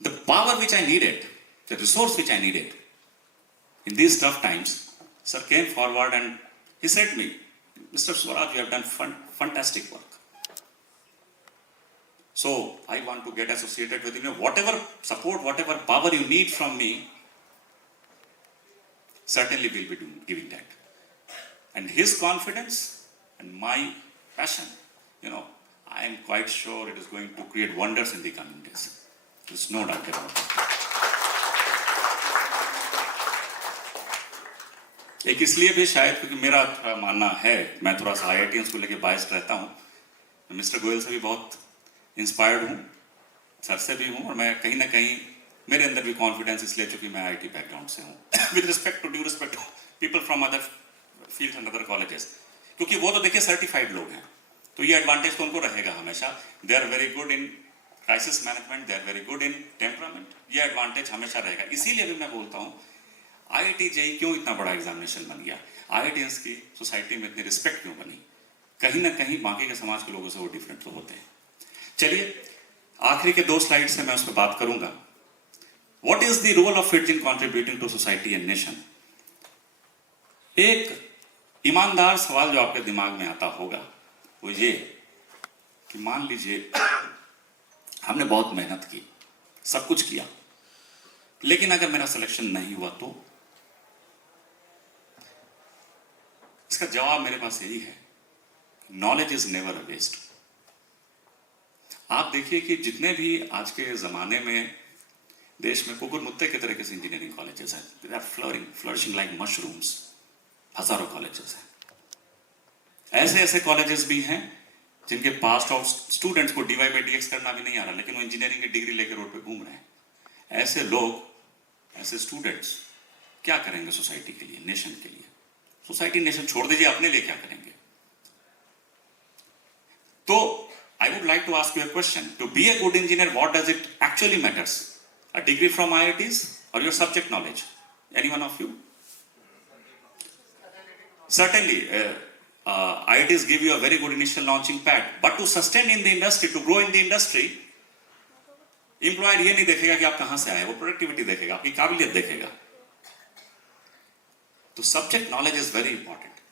the power which I needed, the resource which I needed in these tough times, sir came forward and he said to me, Mr. Swaraj, you have done fantastic work. So I want to get associated with you. Whatever support, whatever power you need from me, certainly we'll be giving that. And his confidence and my passion, I am quite sure it is going to create wonders in the coming days. There's no doubt about it. एक इसलिए भी शायद क्योंकि मेरा थोड़ा मानना है, मैं थोड़ा सा IITians को लेके बायस्ड रहता हूँ. मिस्टर गोयल से भी बहुत इंस्पायर्ड हूँ, सर से भी हूँ, और मैं कहीं ना कहीं मेरे अंदर भी कॉन्फिडेंस इसलिए चूंकि मैं IIT बैकग्राउंड से हूँ. With respect to due respect to people from other field and other colleges, क्योंकि वो तो देखिए सर्टिफाइड लोग हैं, तो ये एडवांटेज तो उनको रहेगा हमेशा. They are very good in crisis management, they are very good in temperament, ये एडवांटेज हमेशा रहेगा. इसीलिए भी मैं बोलता हूँ IIT JEE क्यों इतना बड़ा एग्जामिनेशन बन गया, IITians की सोसाइटी में इतनी रिस्पेक्ट क्यों बनी. कहीं ना कहीं बाकी के समाज के लोगों से वो डिफरेंट तो होते हैं. चलिए आखिरी के 2 स्लाइड से मैं उस पर बात करूंगा. What is the role of FIITJE in contributing to society and nation. एक ईमानदार सवाल जो आपके दिमाग में आता होगा वो ये कि मान लीजिए हमने बहुत मेहनत की, सब कुछ किया, लेकिन अगर मेरा सिलेक्शन नहीं हुआ तो. इसका जवाब मेरे पास यही है, knowledge is never a waste. आप देखिए कि जितने भी आज के जमाने में देश में कुकुर मुत्ते के तरीके से इंजीनियरिंग कॉलेजेस हैं, they are flourishing like mushrooms. हजारों कॉलेजेस हैं. ऐसे ऐसे कॉलेजेस भी हैं जिनके पास आउट स्टूडेंट्स को DY/DX करना भी नहीं आ रहा, लेकिन वो इंजीनियरिंग की डिग्री लेकर रोड पे घूम रहे हैं. ऐसे लोग, ऐसे स्टूडेंट्स क्या करेंगे सोसाइटी के लिए, नेशन के लिए. सोसाइटी नेशन छोड़ दीजिए, अपने लिए क्या करेंगे. तो I would like to ask you a question. To be a good engineer, what does it actually matters, a degree from IITs और your subject knowledge? Any one of you? Certainly, IITs give you a very good initial launching pad, but to sustain in the industry, to grow in the industry, employer ये नहीं देखेगा कि आप कहां से आए, वो प्रोडक्टिविटी देखेगा, आपकी काबिलियत देखेगा. तो subject knowledge is very important.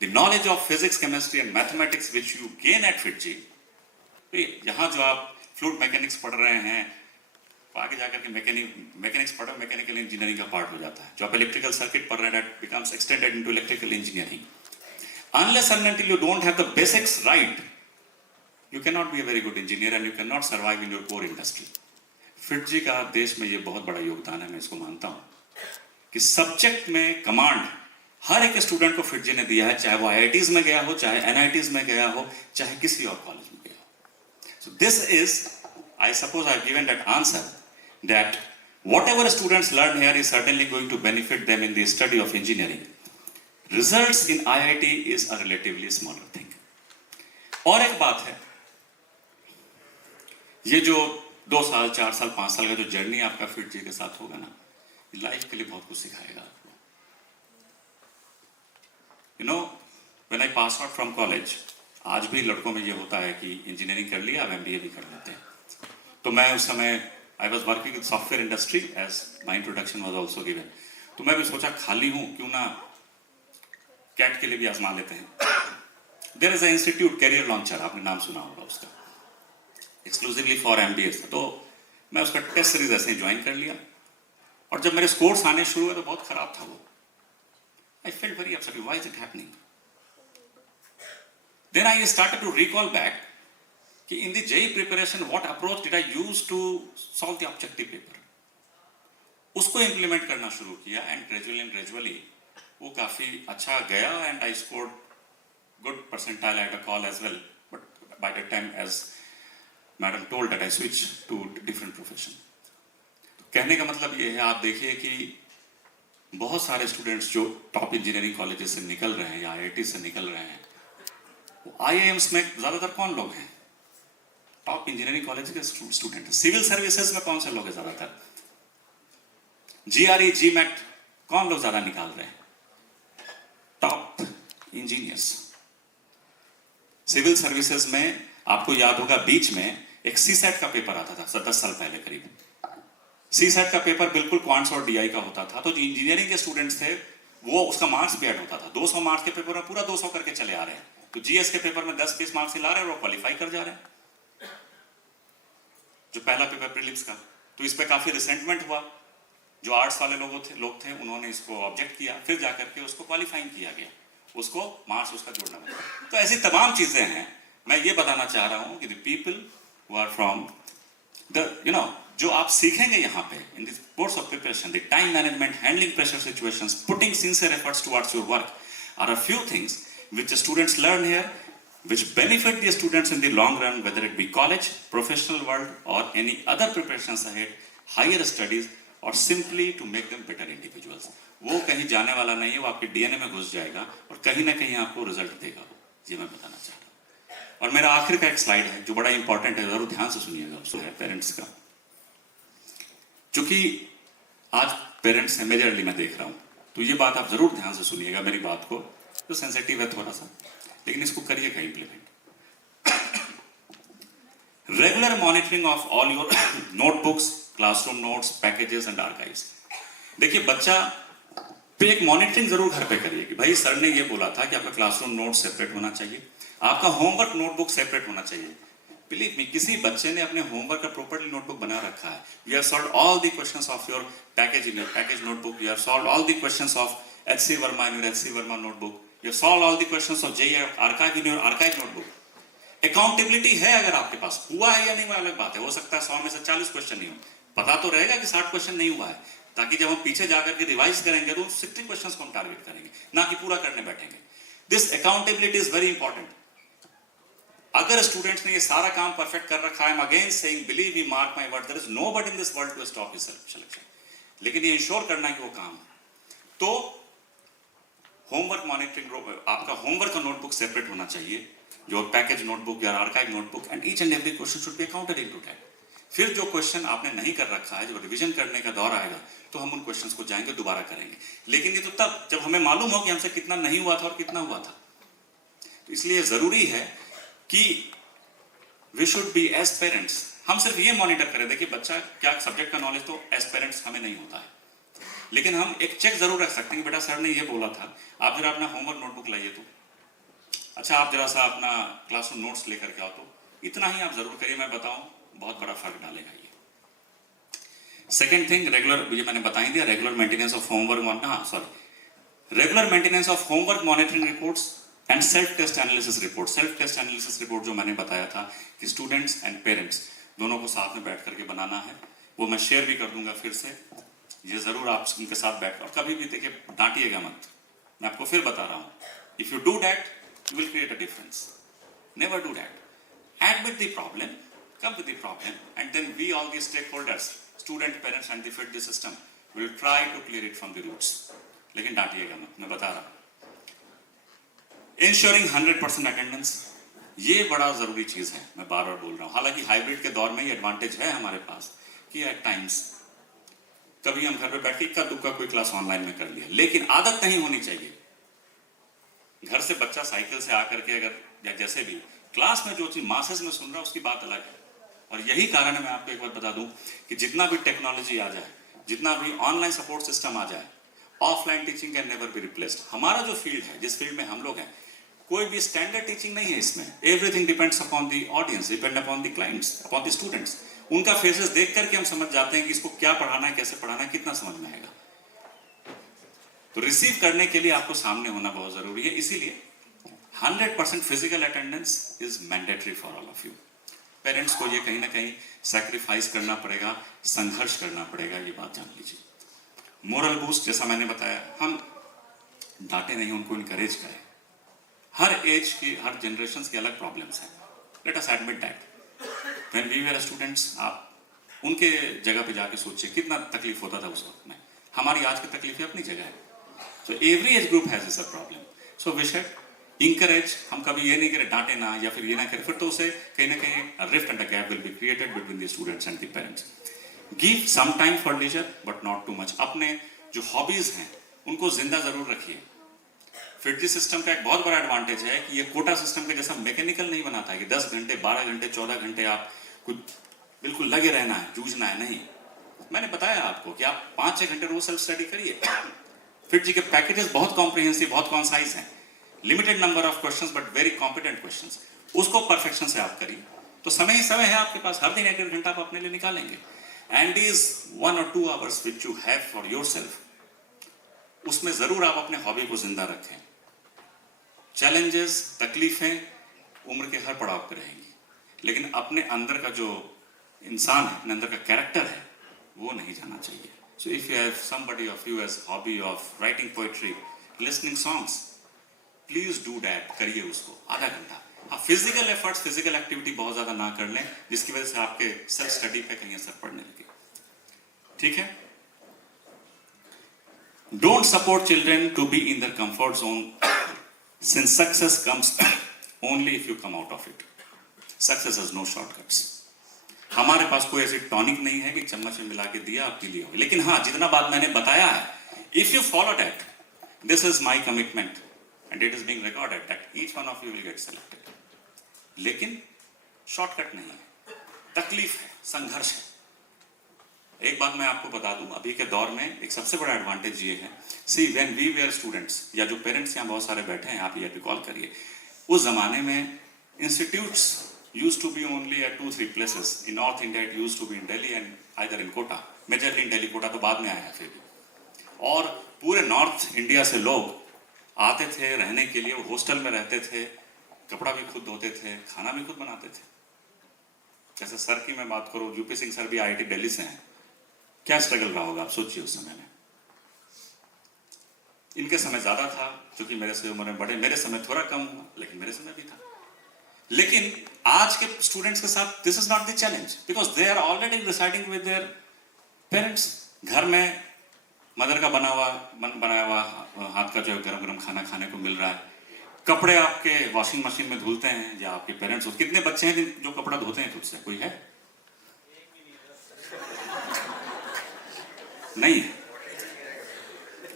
The knowledge of physics, chemistry and mathematics which you gain at FIITJE, यहां जो आप फ्लूइड मैकेनिक्स पढ़ रहे हैं, आगे जाकर के मैकेनिक्स पढ़ो, मैकेनिकल इंजीनियरिंग का पार्ट हो जाता है. जो आप इलेक्ट्रिकल सर्किट पढ़ रहे हैं, that becomes extended into electrical engineering. Unless and until you don't have the basics right, you can not be a very good engineer and you can not survive in your core industry. FIITJE का देश में ये बहुत बड़ा योगदान है, मैं इसको मानता हूं कि सब्जेक्ट में कमांड हर एक स्टूडेंट को FIITJE ने दिया है, चाहे वो IITs में गया हो, चाहे NITs में गया हो, चाहे किसी और कॉलेज में गया हो. So this is, I suppose I've given that answer, that whatever students learn here is certainly going to benefit them in the study of engineering. Results in IIT is a relatively smaller thing. और एक बात है, ये जो 2 साल 4 साल 5 साल का जो जर्नी आपका फिट जी के साथ होगा ना, लाइफ के लिए बहुत कुछ सिखाएगा आपको। You know, when I pass out from college, आज भी लड़कों में ये होता है कि इंजीनियरिंग कर लिया, अब एमबीए भी कर लेते हैं। तो मैं उस समय I was working in software industry as my introduction was also given. तो मैं भी सोचा खाली हूँ, क्यों ना कैट के लिए भी आजमा लेते हैं। There is a institute career launcher, आपने नाम सुना होगा उसका, एक्सक्लूसिवली फॉर एमबीएस। तो मैं उसका टेस्ट सीरीज ऐसे ही ज्वाइन कर लिया, और जब मेरे स्कोर्स आने शुरू हुए तो बहुत खराब था वो। I felt very upset, why is it happening? Then I started to recall back कि in the JEE preparation what approach did I use to solve the objective paper. उसको इंप्लीमेंट करना शुरू किया, एंड ग्रेजुअली वो काफी अच्छा गया, and I scored good percentile at a call as well, but by that time, as madam told, that I switched to different profession. तो कहने का मतलब ये है, आप देखिए कि बहुत सारे स्टूडेंट्स जो टॉप इंजीनियरिंग कॉलेजेस से निकल रहे हैं या आईआईटी से निकल रहे हैं, वो आईआईएम्स में ज्यादातर कौन लोग हैं? टॉप इंजीनियरिंग कॉलेज के स्टूडेंट। सिविल सर्विसेज में कौन से लोग हैं ज्यादातर? जीआरई जीमैट कौन लोग ज्यादा निकाल रहे हैं? Top engineers. सिविल सर्विसेज में आपको याद होगा बीच में एक सीसेट का पेपर आता था 10 साल पहले करीब। सीसेट का पेपर बिल्कुल क्वांट्स और डीआई का होता था। तो जो इंजीनियरिंग के स्टूडेंट्स थे वो उसका मार्क्स भी ऐड होता था। 200 मार्क्स के पेपर में पूरा 200 करके चले आ रहे हैं। तो जीएस के पेपर में 10-20 मार्क्स ही ला रहे हैं और वो क्वालिफाई कर जा रहे हैं, जो पहला पेपर प्रीलिम्स का। तो इस पर काफी रिसेंटमेंट हुआ। जो आर्ट्स वाले लोग थे उन्होंने इसको ऑब्जेक्ट किया, फिर जाकर के उसको क्वालिफाइंग किया गया, उसको मार्क्स उसका जोड़ना पड़ा। तो ऐसी तमाम चीजें हैं। मैं ये बताना चाह रहा हूं कि the people who are from the जो आप सीखेंगे यहाँ पे in this course of preparation, the time management, handling pressure situations, putting sincere efforts towards your work are a few things which the students learn here, which benefit the students in the long run, whether it be college, professional world, or any other preparations ahead, higher studies, or simply to make them better individuals. वो कहीं जाने वाला नहीं है, वो आपके DNA में घुस जाएगा और कहीं ना कहीं आपको रिजल्ट देगा। ये मैं बताना चाहता हूँ। और मेरा आखिर का एक स्लाइड है जो बड़ा इंपॉर्टेंट है, जरूर ध्यान से सुनिएगा। उसको है पेरेंट्स का, क्योंकि आज पेरेंट्स हैं, मेजरली मैं देख रहा हूँ, तो ये बात आप जरूर ध्यान से सुनिएगा मेरी बात को। तो सेंसिटिव है थोड़ा सा, लेकिन इसको करिएगा implement. Regular monitoring of all your notebooks, classroom notes, packages and archives. देखिए, बच्चा पे एक मॉनिटरिंग जरूर घर पे करिए कि भाई सर ने ये बोला था कि आपका क्लासरूम नोट सेपरेट होना चाहिए, आपका होमवर्क नोटबुक सेपरेट होना चाहिए। बिलीव मी, किसी बच्चे ने अपने होमवर्क का प्रॉपर्ली नोटबुक बना रखा है। We have solved all the questions of your package in your package notebook, we have solved all the questions of HC Verma in your HC Verma notebook. You have solved all the questions of JEE archive in your archive notebook. Accountability है अगर आपके पास, हुआ है या नहीं हुआ अलग बात है। हो सकता है 100 में से 40 क्वेश्चन नहीं हो, पता तो रहेगा कि 60 क्वेश्चन नहीं हुआ है, ताकि जब हम पीछे जाकर के रिवाइज करेंगे तो 60 क्वेश्चंस को हम टारगेट करेंगे, ना कि पूरा करने बैठेंगे। This accountability is very important. अगर स्टूडेंट्स ने ये सारा काम परफेक्ट कर रखा है, again saying believe me, mark my word, there is nobody in this world to stop his selection. लेकिन ये इंश्योर करना है कि वो काम, तो होमवर्क मॉनिटरिंग, आपका होमवर्क का नोटबुक सेपरेट होना चाहिए, जो पैकेज नोटबुक या archive notebook, and each and every question should be accounted into that. फिर जो क्वेश्चन आपने नहीं कर रखा है, जब रिवीजन करने का दौर आएगा तो हम उन क्वेश्चंस को जाएंगे दोबारा करेंगे। लेकिन ये तो तब जब हमें मालूम हो कि हमसे कितना नहीं हुआ था और कितना हुआ था। तो इसलिए जरूरी है कि we should be as parents, हम सिर्फ ये मॉनिटर करें। देखिए, बच्चा क्या सब्जेक्ट का नॉलेज तो एज पेरेंट्स हमें नहीं होता है, लेकिन हम एक चेक जरूर रख सकते हैं कि बेटा सर ने ये बोला था, आप जरा अपना होमवर्क नोटबुक लाइए, तो अच्छा आप जरा सा अपना क्लासरूम नोट्स लेकर के आओ, तो इतना ही आप जरूर करिए। मैं बताऊं, बहुत बड़ा फर्क डालेगा ये। सेकेंड थिंग, रेगुलर, ये मैंने बता ही दिया, regular maintenance of homework, regular maintenance of homework monitoring reports and self test analysis report. Self test analysis report जो मैंने बताया था कि स्टूडेंट्स एंड पेरेंट्स दोनों को साथ में बैठ करके बनाना है, वो मैं शेयर भी कर दूंगा फिर से। ये जरूर आप उनके साथ बैठ, और कभी भी देखिए डांटिएगा मत, मैं आपको फिर बता रहा हूं, if you do that you will create a difference. Never do that. Admit the problem, come with the problem, and then we all the stakeholders, student, parents and the fit the system will try to clear it from the roots. लेकिन डांटिएगा मत, मैं बता रहा हूं। Ensuring 100% attendance, ये बड़ा ज़रूरी चीज़ है, मैं बार बार बोल रहा हूँ। हालांकि हाइब्रिड के दौर में ये एडवांटेज है हमारे पास कि एट टाइम्स कभी हम घर पे बैठ के इक्का दुक्का कोई क्लास ऑनलाइन में कर लिया, लेकिन आदत नहीं होनी चाहिए। घर से बच्चा साइकिल से आकर के अगर या जैसे भी क्लास में जो चीज़ मासेस में सुन रहा है उसकी बात अलग है। और यही कारण है, मैं आपको एक बात बता दूं कि जितना भी टेक्नोलॉजी आ जाए, जितना भी ऑनलाइन सपोर्ट सिस्टम आ जाए, offline teaching can never be replaced. हमारा जो फील्ड है, जिस फील्ड में हम लोग हैं, कोई भी स्टैंडर्ड टीचिंग नहीं है इसमें। Everything depends upon the audience, depend upon the clients, upon the students. उनका फेसेस देख करके हम समझ जाते हैं कि इसको क्या पढ़ाना है, कैसे पढ़ाना है, कितना समझ में आएगा। तो रिसीव करने के लिए आपको सामने होना बहुत जरूरी है। इसीलिए 100% physical attendance is mandatory for all of you. Parents को ये कहीं ना कहीं सैक्रिफाइस करना पड़ेगा, संघर्ष करना पड़ेगा, ये बात जान लीजिए। मोरल बूस्ट, जैसा मैंने बताया, हम डांटे नहीं, उनको इनकरेज करें। हर एज की, हर जनरेशन की अलग प्रॉब्लम्स हैं। Let us admit that. When we were students, आप उनके जगह पे जाके सोचिए कितना तकलीफ होता था उस वक्त में। हमारी आज की तकलीफें अपनी जगह है। So every age group has a problem. So we should encourage. हम कभी ये नहीं करें डांटे ना, या फिर ये ना करें, फिर तो उसे कहीं ना कहीं rift and a gap will be created between the students and the parents. Give some time for leisure but not too much. अपने जो हॉबीज हैं उनको जिंदा जरूर रखिए। फिटजी सिस्टम का एक बहुत बड़ा एडवांटेज है कि ये कोटा सिस्टम के जैसा मैकेनिकल नहीं बनाता है कि 10 घंटे, 12 घंटे, 14 घंटे आप कुछ बिल्कुल लगे रहना है, जूझना है। नहीं, मैंने बताया आपको कि आप 5-6 घंटे रोज सेल्फ स्टडी करिए। फिटजी के पैकेजेस बहुत कॉम्प्रिहेंसिव, बहुत कॉन्साइज हैं। Limited number of questions but very competent questions. उसको परफेक्शन से आप करिए तो समय ही समय है आपके पास। हर दिन 1-1 घंटा आप अपने लिए निकालेंगे। And is 1 or 2 hours which you have for your self, उसमें जरूर आप अपने हॉबी को जिंदा रखें। चैलेंजेस, तकलीफें उम्र के हर पड़ाव पर रहेंगी, लेकिन अपने अंदर का जो इंसान है, अपने अंदर का कैरेक्टर है, वो नहीं जाना चाहिए। So if you have somebody of you as hobby of writing poetry, listening songs, please do that. करिए उसको आधा घंटा। हाँ, फिजिकल एफर्ट्स, फिजिकल एक्टिविटी बहुत ज्यादा ना कर लें जिसकी वजह से आपके सेल्फ स्टडी पे कहीं असर पड़ने लगे। ठीक है? Don't support children to be in their comfort zone since success comes only if you come out of it. Success has no shortcuts. हमारे पास कोई ऐसी टॉनिक नहीं है कि चम्मच में मिला के दिया आप पी लिया हो। लेकिन हाँ, जितना बात मैंने बताया है, if you follow that, this is my commitment and it is being recorded that each one of you will get selected. लेकिन शॉर्टकट नहीं है, तकलीफ है, संघर्ष है। एक बात मैं आपको बता दूं, अभी के दौर में एक सबसे बड़ा एडवांटेज ये है, see when we were students, या जो पेरेंट्स यहाँ बहुत सारे बैठे हैं, आप ये रिकॉल करिए, उस जमाने में institutes used to be only at 2-3 places in north India. It used to be in Delhi and either in Kota, majorly in Delhi. Kota तो बाद में आया फिर भी। और पूरे नॉर्थ इंडिया से लोग आते थे रहने के लिए, वो हॉस्टल में रहते थे, कपड़ा भी खुद धोते थे, खाना भी खुद बनाते थे। जैसे सर की मैं बात करूँ, यूपी सिंह सर भी IIT दिल्ली से हैं, क्या स्ट्रगल रहा होगा आप सोचिए उस समय में। इनके समय ज्यादा था, क्योंकि मेरे से उम्र में बड़े, मेरे समय थोड़ा कम हुआ, लेकिन मेरे समय भी था। लेकिन आज के स्टूडेंट्स के साथ this is not the challenge, because they are already residing with their parents. घर में मदर का बनाया हुआ हाथ का जो गरम गरम खाना खाने को मिल रहा है। कपड़े आपके वॉशिंग मशीन में धुलते हैं या आपके पेरेंट्स। कितने बच्चे हैं जो कपड़ा धोते हैं खुद से? कोई है? नहीं है।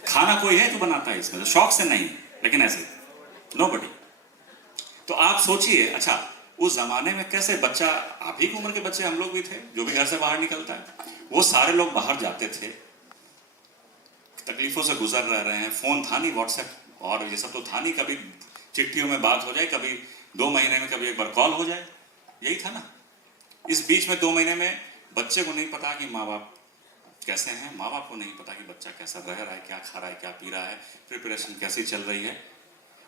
खाना कोई है जो बनाता है इसमें? शौक से नहीं, लेकिन ऐसे नोबडी। तो आप सोचिए, अच्छा उस जमाने में कैसे बच्चा, आप ही की उम्र के बच्चे हम लोग भी थे, जो भी घर से बाहर निकलता है, वो सारे लोग बाहर जाते थे, तकलीफों से गुजर रहे हैं। फोन था नहीं, व्हाट्सएप और ये सब तो था नहीं। कभी चिट्ठियों में बात हो जाए, कभी 2 महीने में कभी एक बार कॉल हो जाए, यही था ना। इस बीच में 2 महीने में बच्चे को नहीं पता कि माँ बाप कैसे हैं, माँ बाप को नहीं पता कि बच्चा कैसा रह रहा है, क्या खा रहा है, क्या पी रहा है, प्रिपरेशन कैसी चल रही है।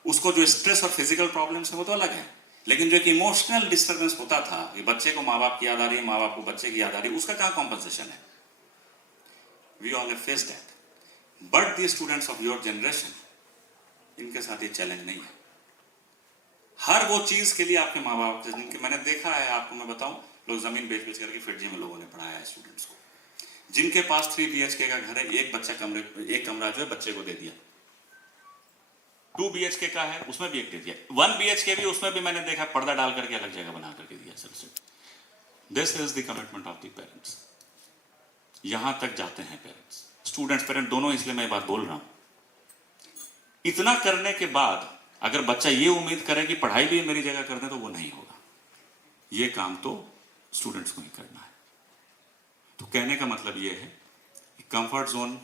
उसको जो स्ट्रेस और फिजिकल प्रॉब्लम्स है वो तो अलग है, लेकिन जो एक इमोशनल डिस्टर्बेंस होता था कि बच्चे को माँ बाप की याद आ रही है, माँ बाप को बच्चे की याद आ रही है, उसका क्या कॉम्पनसेशन है? We all have faced that. But the students of your generation, इनके साथ ये चैलेंज नहीं है। हर वो चीज के लिए आपके माँ बाप, जिनके मैंने देखा है, आपको मैं बताऊं, लोग जमीन बेच बेच करके फिटजी में लोगों ने पढ़ाया है स्टूडेंट्स को। जिनके पास 3 BHK का घर है, एक कमरा जो है बच्चे को दे दिया। 2 BHK का है, उसमें भी एक दे दिया। 1 BHK भी, उसमें भी मैंने देखा पर्दा डाल करके अलग जगह बना करके दिया sir. This is the commitment of the parents. यहां तक जाते हैं पेरेंट्स, स्टूडेंट्स पेरेंट दोनों, इसलिए मैं ये बात बोल रहा हूं। इतना करने के बाद अगर बच्चा ये उम्मीद करे कि पढ़ाई भी मेरी जगह कर दे, तो वो नहीं होगा। ये काम तो स्टूडेंट्स को ही करना है। तो कहने का मतलब ये है कि कंफर्ट जोन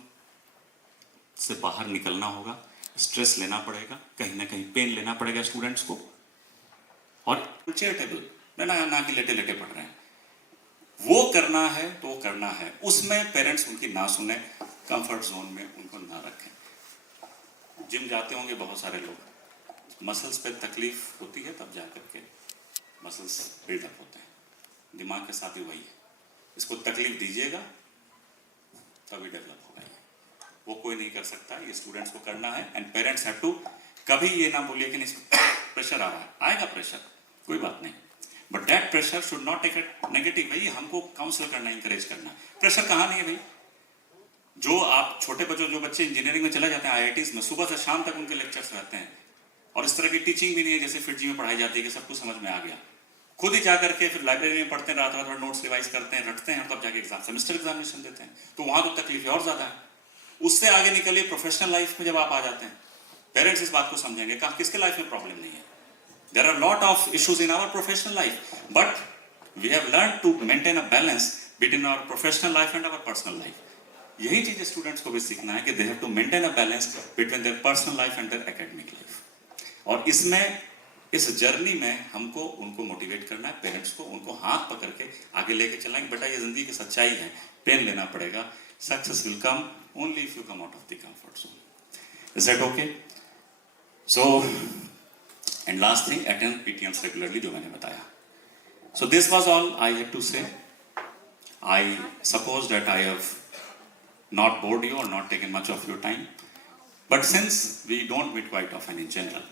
से बाहर निकलना होगा, स्ट्रेस लेना पड़ेगा, कहीं ना कहीं पेन लेना पड़ेगा स्टूडेंट्स को, और चेयरटेबल ना कि लेटे लेटे पढ़ रहे हैं, वो करना है तो करना है। उसमें पेरेंट्स उनकी ना सुने, कंफर्ट जोन में उनको ना रखें। जिम जाते होंगे बहुत सारे लोग, मसल्स पे तकलीफ होती है तब जाकर के मसल्स बिल्डअप होते हैं। दिमाग के साथ ही वही है, इसको तकलीफ दीजिएगा तभी डेवलप होगा। वो कोई नहीं कर सकता, ये स्टूडेंट्स को करना है। एंड पेरेंट्स हैव टू, कभी ये ना बोलिए कि नहीं प्रेशर आ रहा है, आएगा प्रेशर, कोई बात नहीं, but that pressure should not take it negative. भाई हमको काउंसिल करना, इंकरेज करना। प्रेशर कहाँ नहीं है भाई। जो आप छोटे बच्चों, जो बच्चे इंजीनियरिंग में चले जाते हैं IITs में, सुबह से शाम तक उनके लेक्चर्स रहते हैं, और इस तरह की टीचिंग भी नहीं है जैसे FIITG में पढ़ाई जाती है कि सब कुछ समझ में आ गया। खुद ही जाकर के फिर लाइब्रेरी में पढ़ते हैं, रात रात नोट्स रिवाइज करते हैं, रटते हैं, तब जाके एग्जाम, सेमेस्टर एग्जामिनेशन देते हैं। तो वहां तो तकलीफ और ज्यादा है। उससे आगे निकलिए प्रोफेशनल लाइफ में, जब आप आ जाते हैं, पेरेंट्स इस बात को समझेंगे कि किसके लाइफ में प्रॉब्लम नहीं है। There are lot of issues in our professional life, but we have learn to maintain a balance between our professional life and our personal life. यही चीज स्टूडेंट्स को भी सीखना है कि they have to maintain a balance between their personal life and their academic life. और इसमें, इस जर्नी में हमको उनको मोटिवेट करना है, पेरेंट्स को, उनको हाथ पकड़ के आगे लेके चलना है। बेटा ये जिंदगी की सच्चाई है, पेन लेना पड़ेगा, success will come only if you come out of the comfort zone. Is that okay? So, and last thing, attend PTMs regularly, जो मैंने बताया. So this was all I had to say. I suppose that I have not bored you or not taken much of your time. But since we don't meet quite often in general,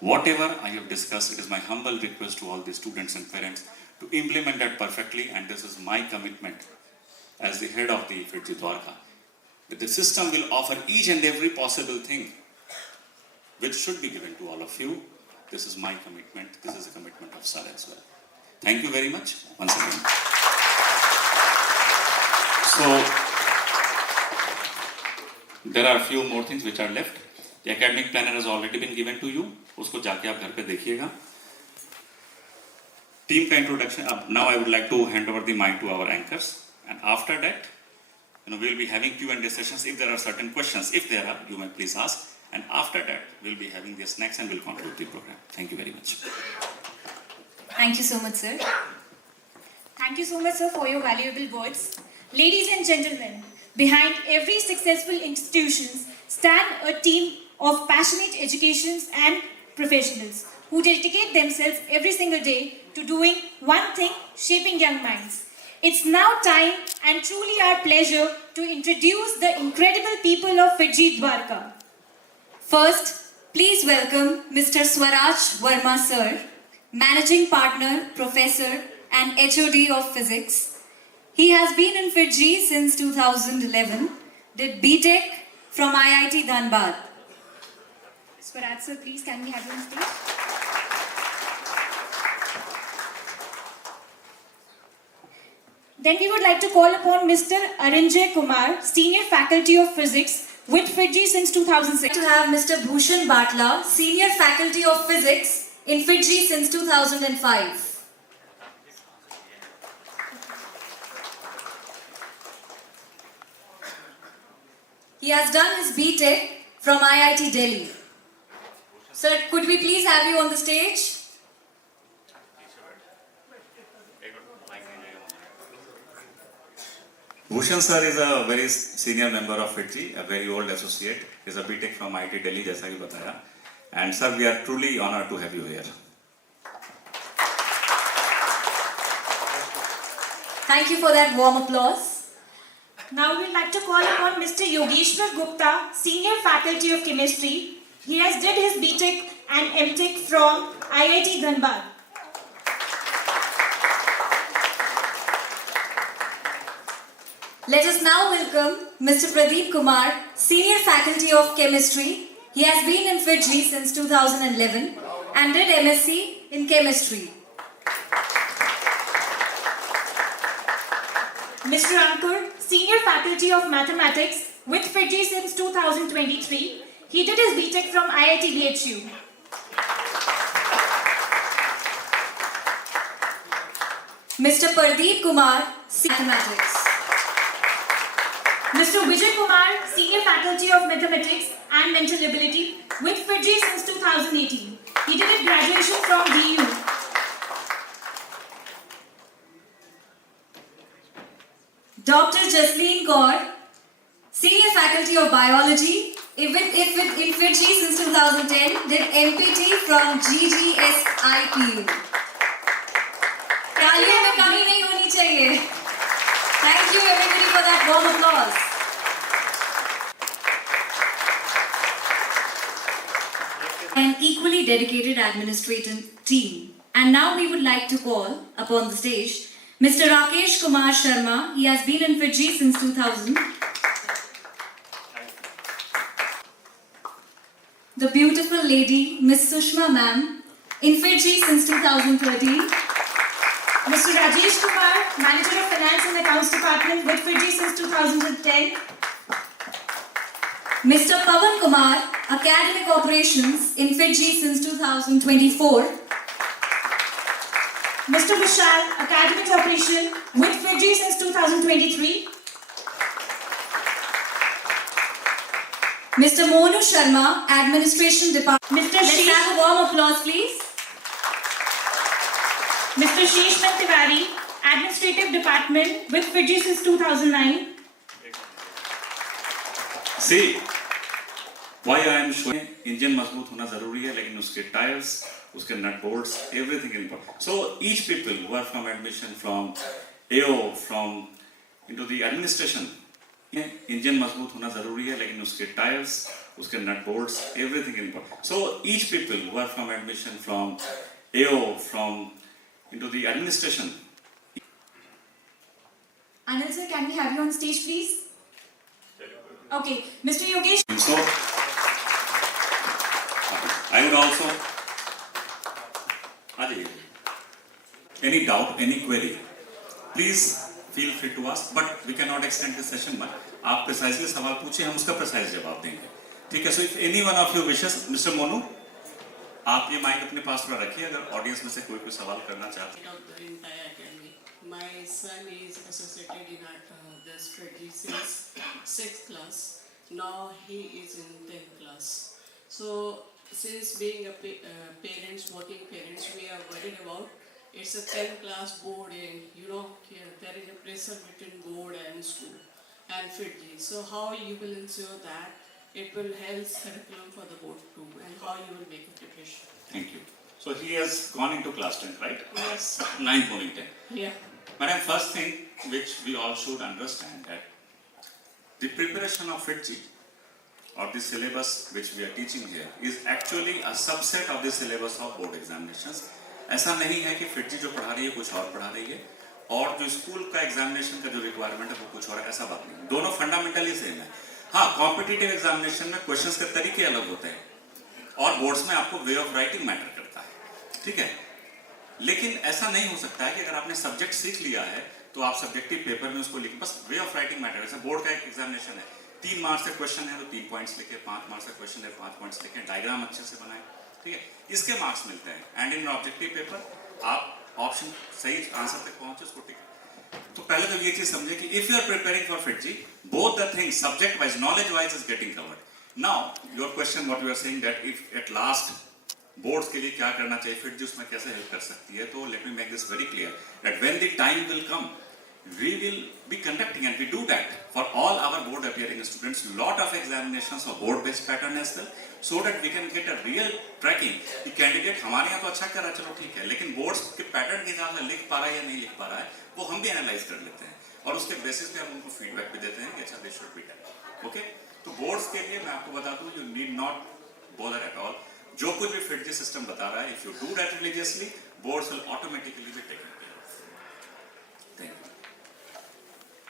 whatever I have discussed, it is my humble request to all the students and parents to implement that perfectly, and this is my commitment as the head of the FIITG Dwarka, that the system will offer each and every possible thing which should be given to all of you. This is my commitment. This is a commitment of Sir as well. Thank you very much once again. So, there are a few more things which are left. The academic planner has already been given to you. उसको जाके आप घर पे देखिएगा. Team का introduction. Now I would like to hand over the mic to our anchors, and after that, we'll be having Q&A sessions. If there are certain questions, if there are, you may please ask. And after that, we'll be having the snacks and we'll conclude the program. Thank you very much. Thank you so much, sir. Thank you so much, sir, for your valuable words. Ladies and gentlemen, behind every successful institution stand a team of passionate educators and professionals who dedicate themselves every single day to doing one thing, shaping young minds. It's now time and truly our pleasure to introduce the incredible people of FIITG Dwarka. First, please welcome Mr. Swaraj Verma, sir, Managing Partner, Professor and HOD of Physics. He has been in FIITG since 2011, did BTech from IIT Dhanbad. Swaraj sir, please can we have you on stage? Then we would like to call upon Mr. Arinjay Kumar, Senior Faculty of Physics with FIITG since 2006. To have Mr. Bhushan Batla, Senior Faculty of Physics in FIITG since 2005. He has done his BTech from IIT Delhi. Sir, could we please have you on the stage? Bhushan sir is a very senior member of FIITG, a very old associate. He is a BTech from IIT Delhi, जैसा कि बताया. And sir, we are truly honored to have you here. Thank you for that warm applause. Now we would like to call upon Mr. Yogeshwar Gupta, Senior Faculty of Chemistry. He has did his BTech and MTech from IIT Dhanbad. Let us now welcome Mr. Pradeep Kumar, Senior Faculty of Chemistry He has been in FITGI since 2011 and did MSc in chemistry. Mr. Ankur, Senior Faculty of Mathematics with FITGI since 2023. He did his BTech from IIT BHU. Mr. Pardeep Kumar, Mathematics. Mr. Vijay Kumar, Senior Faculty of Mathematics and Mental Ability with FITGI since 2018. He did his graduation from DU. Dr. Jasleen Kaur, Senior Faculty of Biology, in FITGI since 2010, did MPT from GGSIPU. तालियों में कमी नहीं होनी चाहिए. Thank you everybody for that warm applause. An equally dedicated administrative team. And now we would like to call upon the stage Mr. Rakesh Kumar Sharma. He has been in FITGI since 2000. The beautiful lady, Miss Sushma ma'am, in FITGI since 2013. Mr. Rajesh Kumar, Manager of Finance and Accounts Department with FITGI since 2010. Mr. Pavan Kumar, Academic Operations in FITGI since 2024. Mr. Vishal, Academic Operation with FITGI since 2023. Mr. Monu Sharma, Administration Department. Mr. Let's Sheesh, have a warm applause, please. Mr. Sheeshman Tiwari, Administrative Department with FITGI since 2009. See, why I am showing engine मजबूत होना जरूरी है, लेकिन उसके tyres, उसके nut bolts, everything is important. So each people who are from admission, from AO, from into the administration, engine मजबूत होना जरूरी है, लेकिन उसके टायर्स, उसके nut bolts, everything is important. So each people who are from admission, from AO, from into the administration. Anil sir, can we have you on stage, please? Okay, Mr. Yogesh. So, I would also, any doubt, any query, please feel free to ask, but we cannot extend the session much. आप precisely सवाल पूछिए, हम उसका precise जवाब देंगे. ठीक है? So if any one of you wishes, Mr. Monu, आप ये माइक अपने पास थोड़ा रखिए, अगर ऑडियंस में से कोई सवाल करना चाहते हैं. Of the entire academy. My son is associated in this FITGI since 6th class. Now he is in 10th class. So since being a parents, working parents, we are worried about it's a 10th class board, and there is a pressure between board and school and FITGI. So how you will ensure that it will help curriculum for the board too, and how you will make a preparation? Thank you. So he has gone into class 10, right? Yes. 9 moving 10. Yeah. Madam, first thing which we all should understand that the preparation of FITGI or the syllabus which we are teaching here is actually a subset of the syllabus of board examinations. ऐसा नहीं है कि FITGI जो पढ़ा रही है कुछ और पढ़ा रही है और जो स्कूल का एग्जामिनेशन का जो रिक्वायरमेंट है वो कुछ और है, ऐसा बात नहीं. दोनों फंडामेंटली सेम है. हाँ, कॉम्पिटिटिव एग्जामिनेशन में क्वेश्चंस के तरीके अलग होते हैं और बोर्ड्स में आपको वे ऑफ राइटिंग मैटर करता है. ठीक है, लेकिन ऐसा नहीं हो सकता है कि अगर आपने सब्जेक्ट सीख लिया है तो आप सब्जेक्टिव पेपर में उसको लिखें. बस वे ऑफ राइटिंग मैटर. जैसे बोर्ड का एक एग्जामिनेशन है, 3 मार्क्स का क्वेश्चन है तो 3 पॉइंट्स लिखे, 5 मार्क्स का क्वेश्चन है 5 पॉइंट्स लिखे, डायग्राम अच्छे से बनाए. ठीक है, इसके मार्क्स मिलते हैं. एंड इन ऑब्जेक्टिव पेपर आप ऑप्शन सही आंसर तक पहुंचे उसको टिक. तो पहले तो ये चीज समझे कि if you are preparing for FITGI, both the things subject wise, knowledge wise is getting covered. Now your question what you are saying that if at last boards के लिए क्या करना चाहिए, FITGI उसमें कैसे हेल्प कर सकती है, तो let me make this very clear that when the time will come we will be conducting, and we do that for all our board appearing students, lot of examinations of board based pattern as well, so that we can get a real tracking कि candidate हमारे यहाँ तो अच्छा कर रहा है, चलो ठीक है, लेकिन बोर्ड्स के पैटर्न के हिसाब से लिख पा रहा है या नहीं लिख पा रहा है वो हम भी एनालाइज कर लेते हैं और उसके बेसिस पे हम उनको फीडबैक भी देते हैं कि अच्छा this should be done. Okay, तो बोर्ड्स के लिए मैं आपको बता दूं, you need not bother at all. जो कुछ भी FITGI सिस्टम बता रहा है, if you do that religiously, boards will automatically be taken care of. Thank you.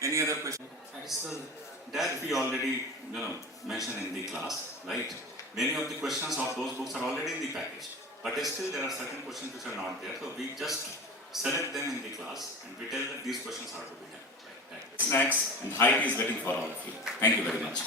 Any other question? That we already mentioned in the class, right? Many of the questions of those books are already in the package, but still there are certain questions which are not there. So we just select them in the class and we tell that these questions are to be done. Like that. Snacks and height is waiting for all of you. Thank you very much.